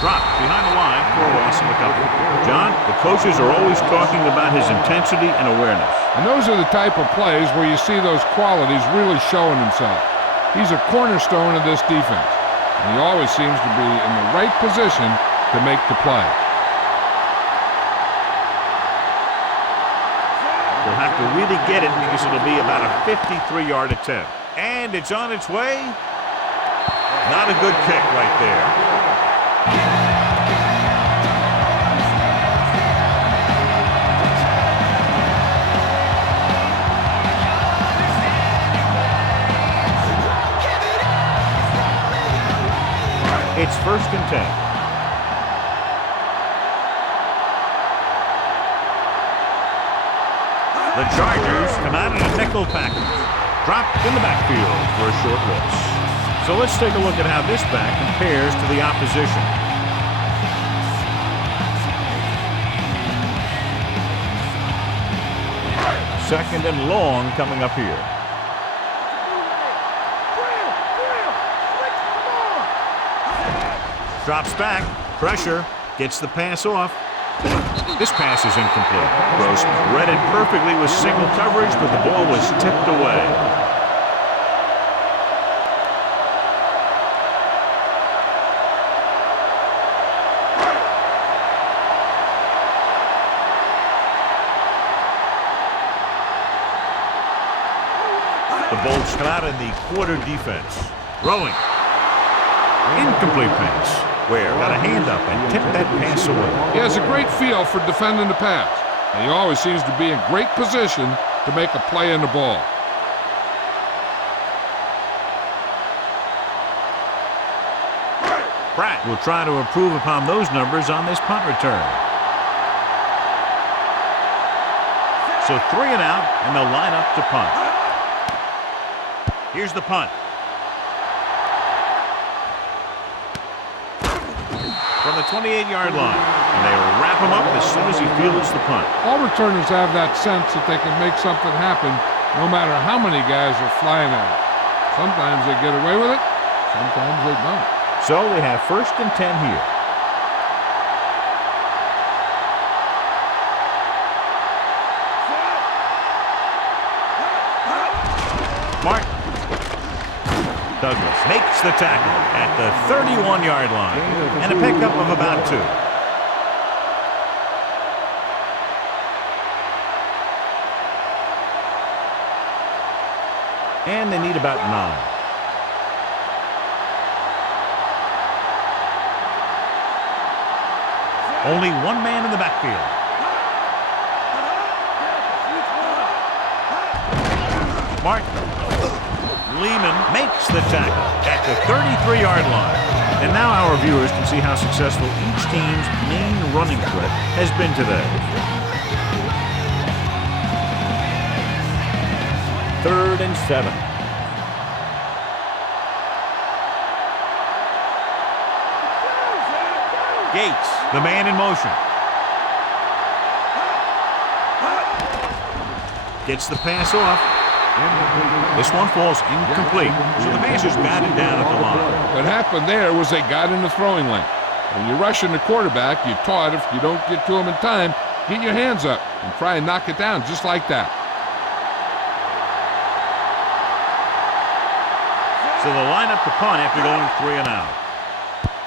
dropped behind the line for a loss of a couple. John, the coaches are always talking about his intensity and awareness. And those are the type of plays where you see those qualities really showing himself. He's a cornerstone of this defense, and he always seems to be in the right position to make the play. They'll have to really get it because it'll be about a 53-yard attempt. And it's on its way. Not a good kick right there. It's 1st and 10. The Chargers come out in a nickel package. Dropped in the backfield for a short loss. So let's take a look at how this back compares to the opposition. Second and long coming up here. Drops back, pressure, gets the pass off. This pass is incomplete. Grossman read it perfectly with single coverage, but the ball was tipped away. The Bolts come out in the quarter defense. Throwing. Incomplete pass. Ware got a hand up and tipped that pass away. He has a great feel for defending the pass, and he always seems to be in great position to make a play in the ball. Pratt will try to improve upon those numbers on this punt return. So 3 and out, and they'll line up to punt. Here's the punt. From the 28-yard line. And they wrap him up as soon as he fields the punt. All returners have that sense that they can make something happen no matter how many guys are flying at it. Sometimes they get away with it, sometimes they don't. So they have 1st and 10 here. Martin. Douglas makes the tackle at the 31-yard line. And a pickup of about 2. And they need about 9. Only one man in the backfield. Martin. Lehman makes the tackle at the 33-yard line. And now our viewers can see how successful each team's main running threat has been today. 3rd and 7. Gates The man in motion. Gets the pass off. This one falls incomplete. So the Masters got it down at the line. What happened there was they got in the throwing lane. When you're rushing the quarterback, you're taught if you don't get to him in time, get your hands up and try and knock it down just like that. So they'll line up the punt after going 3 and out.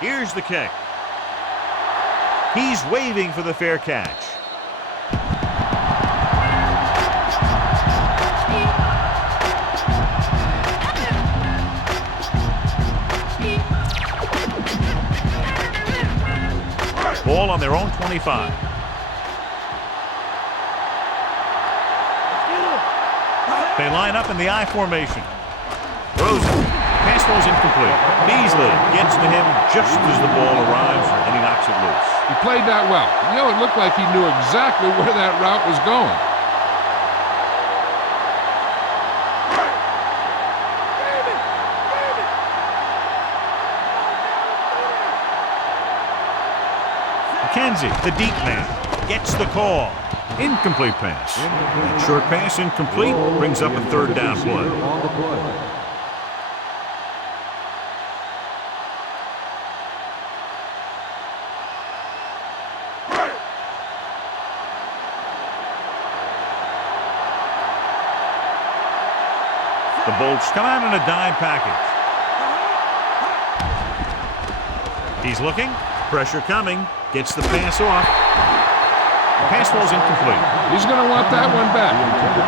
Here's the kick. He's waving for the fair catch. Ball on their own 25. They line up in the I formation. Rosen. Pass falls incomplete. Beasley gets to him just as the ball arrives, and he knocks it loose. He played that well. You know, it looked like he knew exactly where that route was going. McKenzie, the deep man, gets the call. Incomplete pass. That short pass incomplete brings up a third down play. The Bolts come out in a dime package. He's looking. Pressure coming. Gets the pass off. The pass falls incomplete. He's going to want that one back.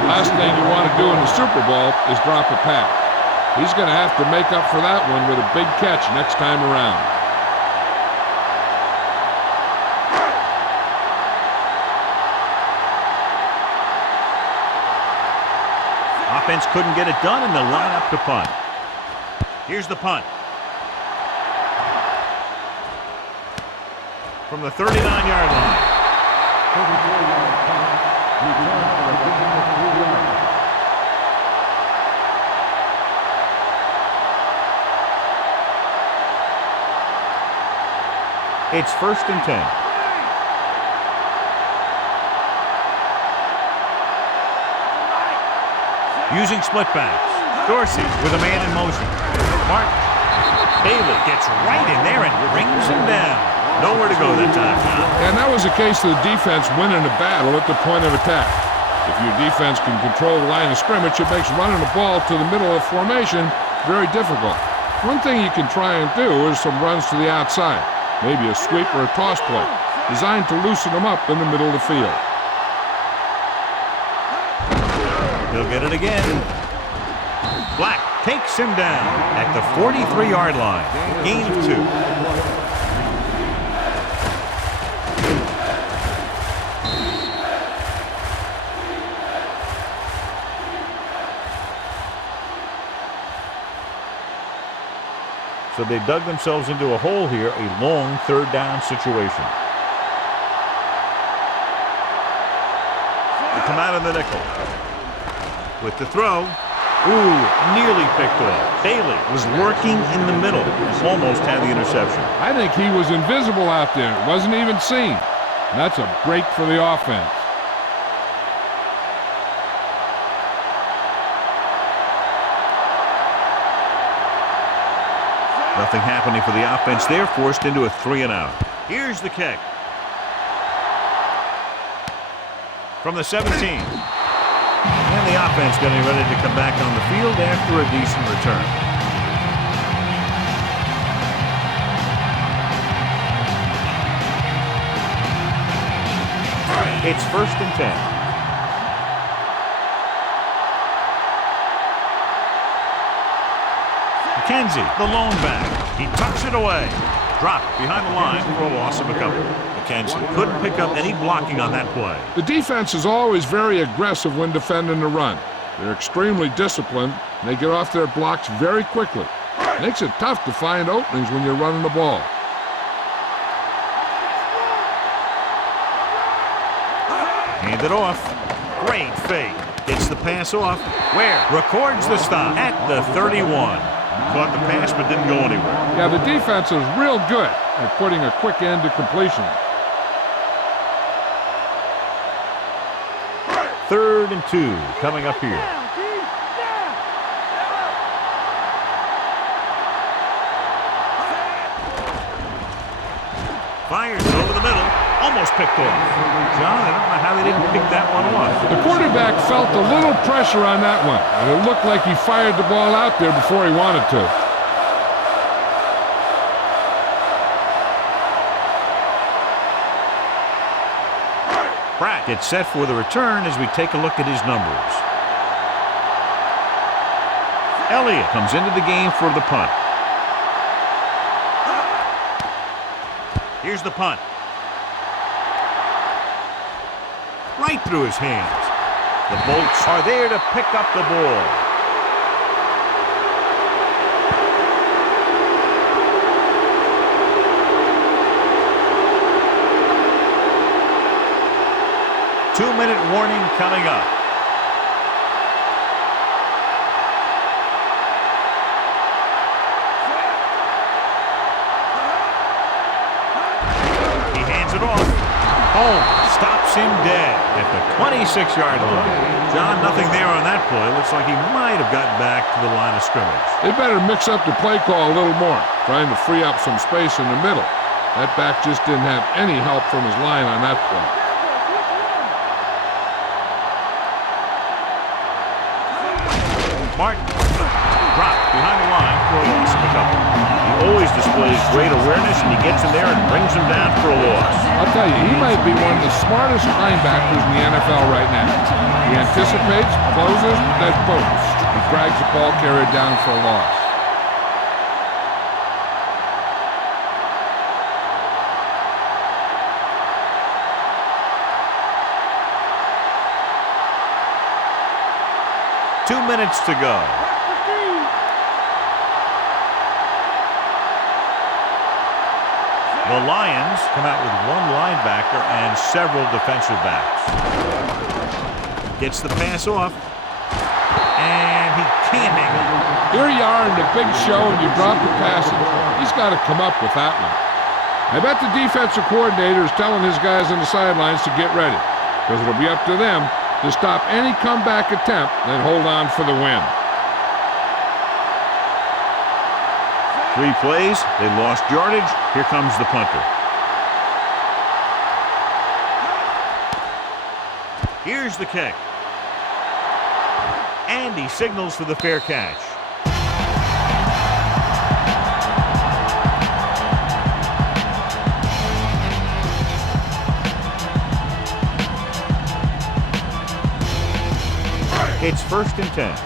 Last thing you want to do in the Super Bowl is drop a pass. He's going to have to make up for that one with a big catch next time around. Offense couldn't get it done, and they'll line up to punt. Here's the punt. From the 39-yard line. It's 1st and 10. Using split backs. Dorsey with a man in motion. Martin. Bailey gets right in there and brings him down. Nowhere to go that time. And that was a case of the defense winning the battle at the point of attack. If your defense can control the line of scrimmage, it makes running the ball to the middle of formation very difficult. One thing you can try and do is some runs to the outside. Maybe a sweep or a toss play, designed to loosen them up in the middle of the field. He'll get it again. Black takes him down at the 43-yard line. Gain of 2. So they dug themselves into a hole here, a long third down situation. They come out of the nickel. With the throw. Ooh, nearly picked off. Bailey was lurking in the middle. Almost had the interception. I think he was invisible out there. Wasn't even seen. That's a break for the offense. Nothing happening for the offense. They're forced into a 3 and out. Here's the kick. From the 17. And the offense getting ready to come back on the field after a decent return. It's 1st and 10. McKenzie, the lone back. He tucks it away. Dropped behind the line for a loss of a couple. McKenzie couldn't pick up any blocking on that play. The defense is always very aggressive when defending the run. They're extremely disciplined, and they get off their blocks very quickly. Makes it tough to find openings when you're running the ball. Hand it off. Great fake. Gets the pass off. Where? Records the stop at the 31. Caught the pass but didn't go anywhere. Yeah, the defense is real good at putting a quick end to completion. 3rd and 2 coming up here. Fires it over the middle. Almost picked off. John, I don't know how they didn't pick that one off. The quarterback felt a little pressure on that one, and it looked like he fired the ball out there before he wanted to. Pratt gets set for the return as we take a look at his numbers. Elliott comes into the game for the punt. Here's the punt. Right through his hands. The Bolts are there to pick up the ball. Two-minute warning coming up. He hands it off. Home stops him dead at the 26-yard line. John, nothing there on that play. Looks like he might have gotten back to the line of scrimmage. They better mix up the play call a little more, trying to free up some space in the middle. That back just didn't have any help from his line on that play. Martin dropped behind the line for a loss of a couple. He always displays great awareness, and he gets him there and brings him down for a loss. I'll tell you, he might be one of the smartest linebackers in the NFL right now. He anticipates, closes, then boom. He drags the ball carrier down for a loss. Two minutes to go. The Lions come out with one linebacker and several defensive backs. Gets the pass off, and he can't hang it. Here you are in the big show, and you drop the passes. He's got to come up with that one. I bet the defensive coordinator is telling his guys on the sidelines to get ready, because it'll be up to them to stop any comeback attempt and hold on for the win. 3 plays, they lost yardage. Here comes the punter. Here's the kick. And he signals for the fair catch. It's 1st and 10.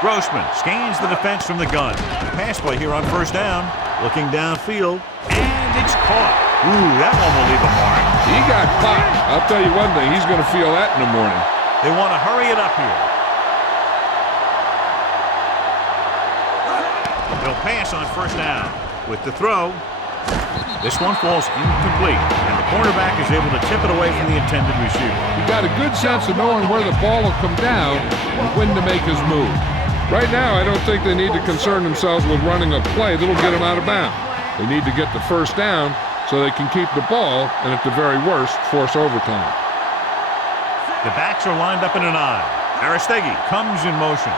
Grossman scans the defense from the gun. Pass play here on 1st down. Looking downfield, and it's caught. Ooh, that one will leave a mark. He got caught. I'll tell you one thing, he's going to feel that in the morning. They want to hurry it up here. They'll pass on 1st down. With the throw, this one falls incomplete, and the cornerback is able to tip it away from the intended receiver. He got a good sense of knowing where the ball will come down and when to make his move. Right now, I don't think they need to concern themselves with running a play that'll get them out of bounds. They need to get the 1st down so they can keep the ball and, at the very worst, force overtime. The backs are lined up in an I. Aristegi comes in motion.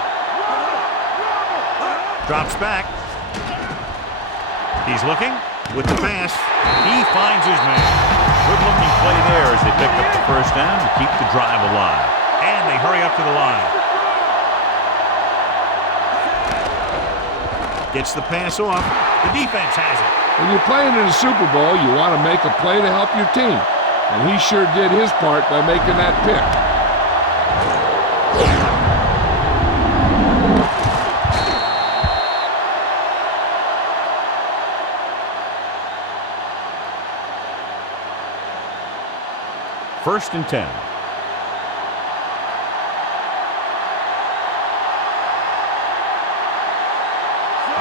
Drops back. He's looking with the pass. He finds his man. Good-looking play there as they pick up the 1st down to keep the drive alive. And they hurry up to the line. Gets the pass off. The defense has it. When you're playing in a Super Bowl, you want to make a play to help your team. And he sure did his part by making that pick. First and 10.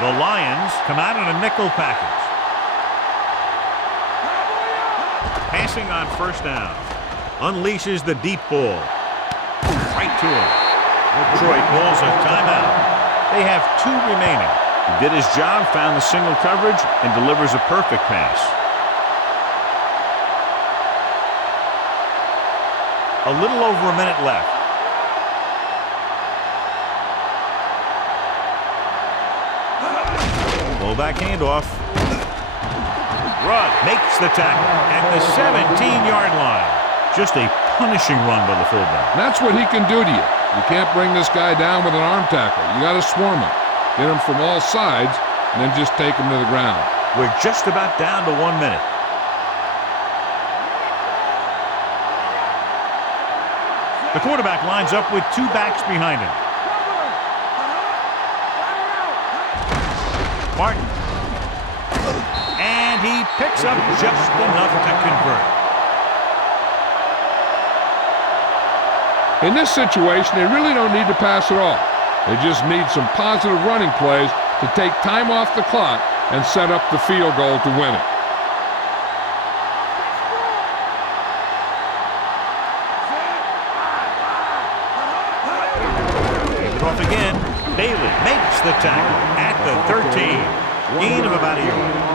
The Lions come out in a nickel package. Passing on 1st down. Unleashes the deep ball. Right to him. Detroit calls a timeout. They have 2 remaining. He did his job, found the single coverage, and delivers a perfect pass. A little over a minute left. Fullback handoff. Run makes the tackle at the 17-yard line. Just a punishing run by the fullback. That's what he can do to you. You can't bring this guy down with an arm tackle. You got to swarm him. Get him from all sides, and then just take him to the ground. We're just about down to 1 minute. The quarterback lines up with two backs behind him. Martin. And he picks up just enough to convert. In this situation, they really don't need to pass at all. They just need some positive running plays to take time off the clock and set up the field goal to win it. Off again. Bailey makes the tackle at the 13. Gain of about a yard.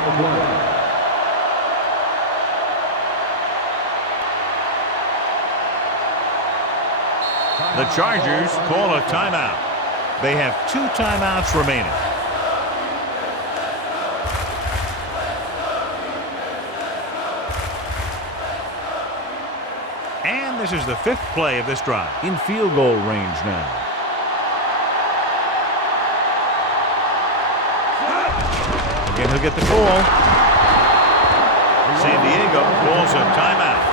The Chargers call a timeout. They have 2 timeouts remaining. And this is the 5th play of this drive. In field goal range now. Again, he'll get the call. San Diego calls a timeout.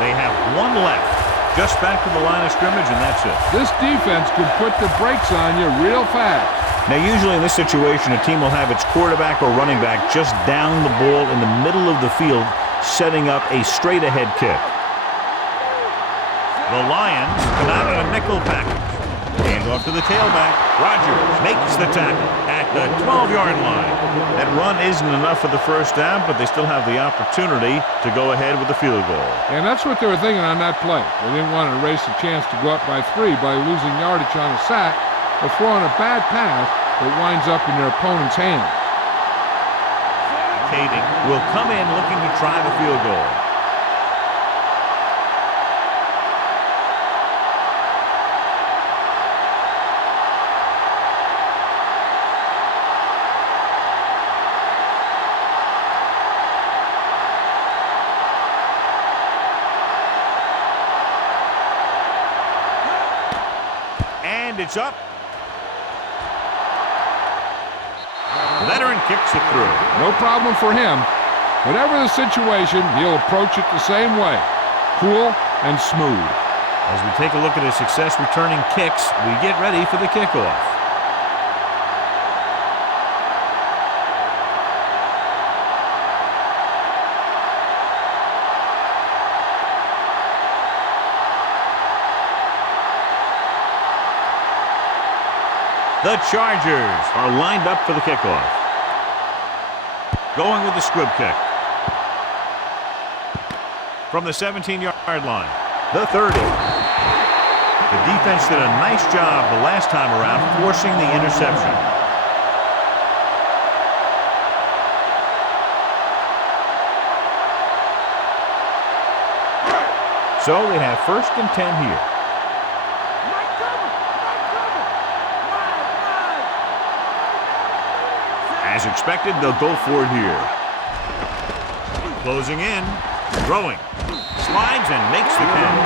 They have 1 left. Just back to the line of scrimmage, and that's it. This defense can put the brakes on you real fast. Now, usually in this situation, a team will have its quarterback or running back just down the ball in the middle of the field, setting up a straight-ahead kick. The Lions come out in a nickel package. Hand off to the tailback. Rodgers makes the tackle at the 12-yard line. That run isn't enough for the first down, but they still have the opportunity to go ahead with the field goal. And that's what they were thinking on that play. They didn't want to erase the chance to go up by 3 by losing yardage on a sack or throwing a bad pass that winds up in their opponent's hands. Kading will come in looking to try the field goal. It's up. Leonard kicks it through. No problem for him. Whatever the situation, he'll approach it the same way. Cool and smooth. As we take a look at his success returning kicks, we get ready for the kickoff. The Chargers are lined up for the kickoff. Going with the squib kick. From the 17-yard line. The 30. The defense did a nice job the last time around forcing the interception. So they have 1st and 10 here. As expected, they'll go for it here. Closing in, throwing, slides and makes the catch.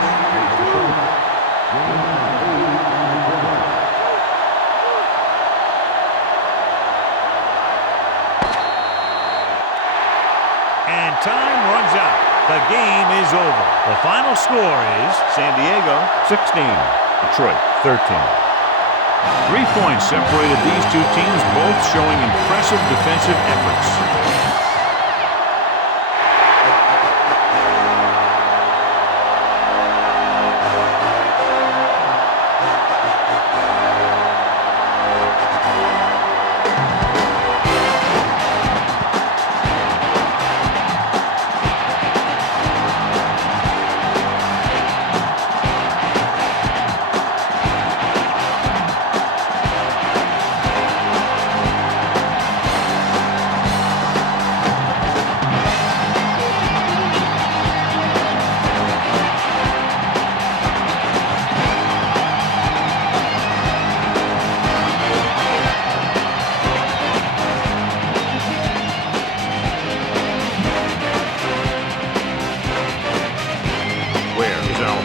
And time runs out. The game is over. The final score is San Diego 16, Detroit 13. 3 points separated these two teams, both showing impressive defensive efforts.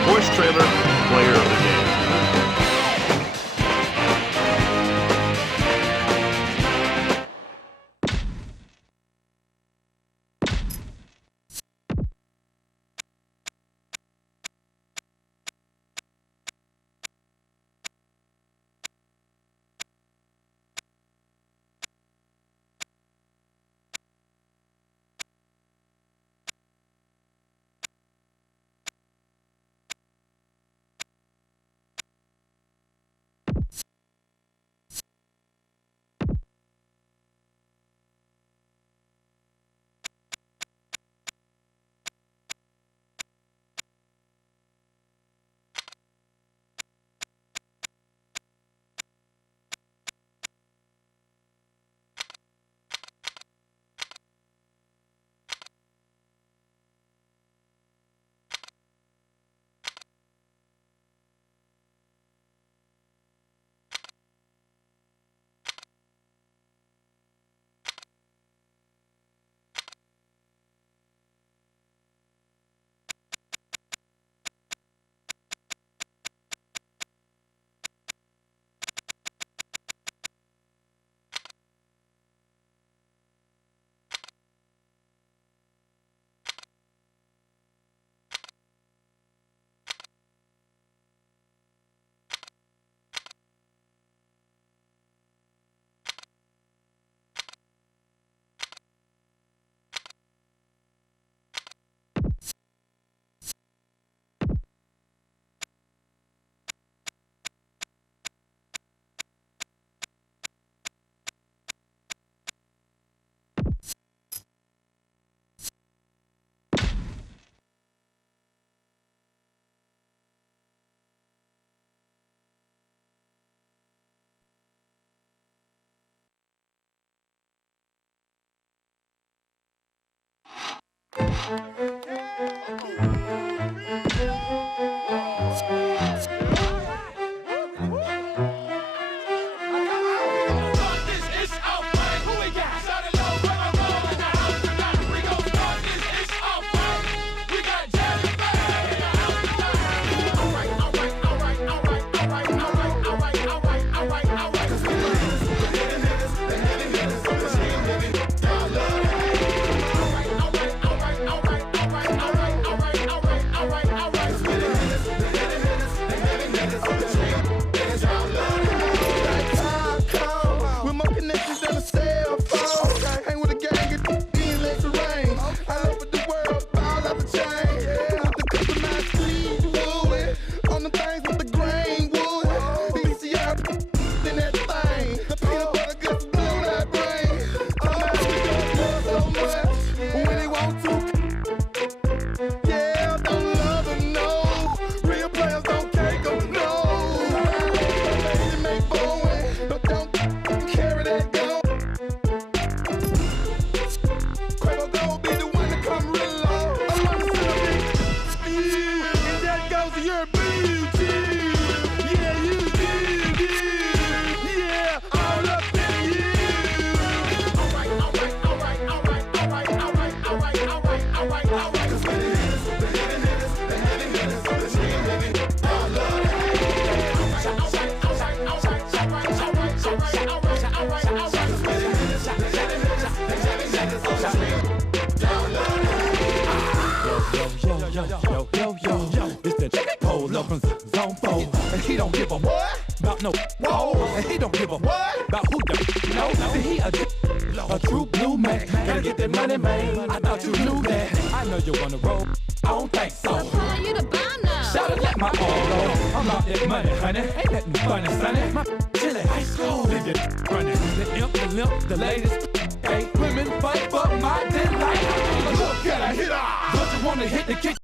horse trailer player of the day. He don't give a what about no whoa, and he don't give a what about who you know. See, he a true blue man. Gotta get that money, man. I thought you knew that. I know you wanna roll. I don't think so. I'm calling you to buy now. Shout it, let my all go. I'm out that money, honey. Ain't nothing funny, sonny. My chillin' ice cold. Leave it running. The imp, the limp, the latest. Hey, women fight for my delight. Look at her hit her. Don't you wanna hit the kick?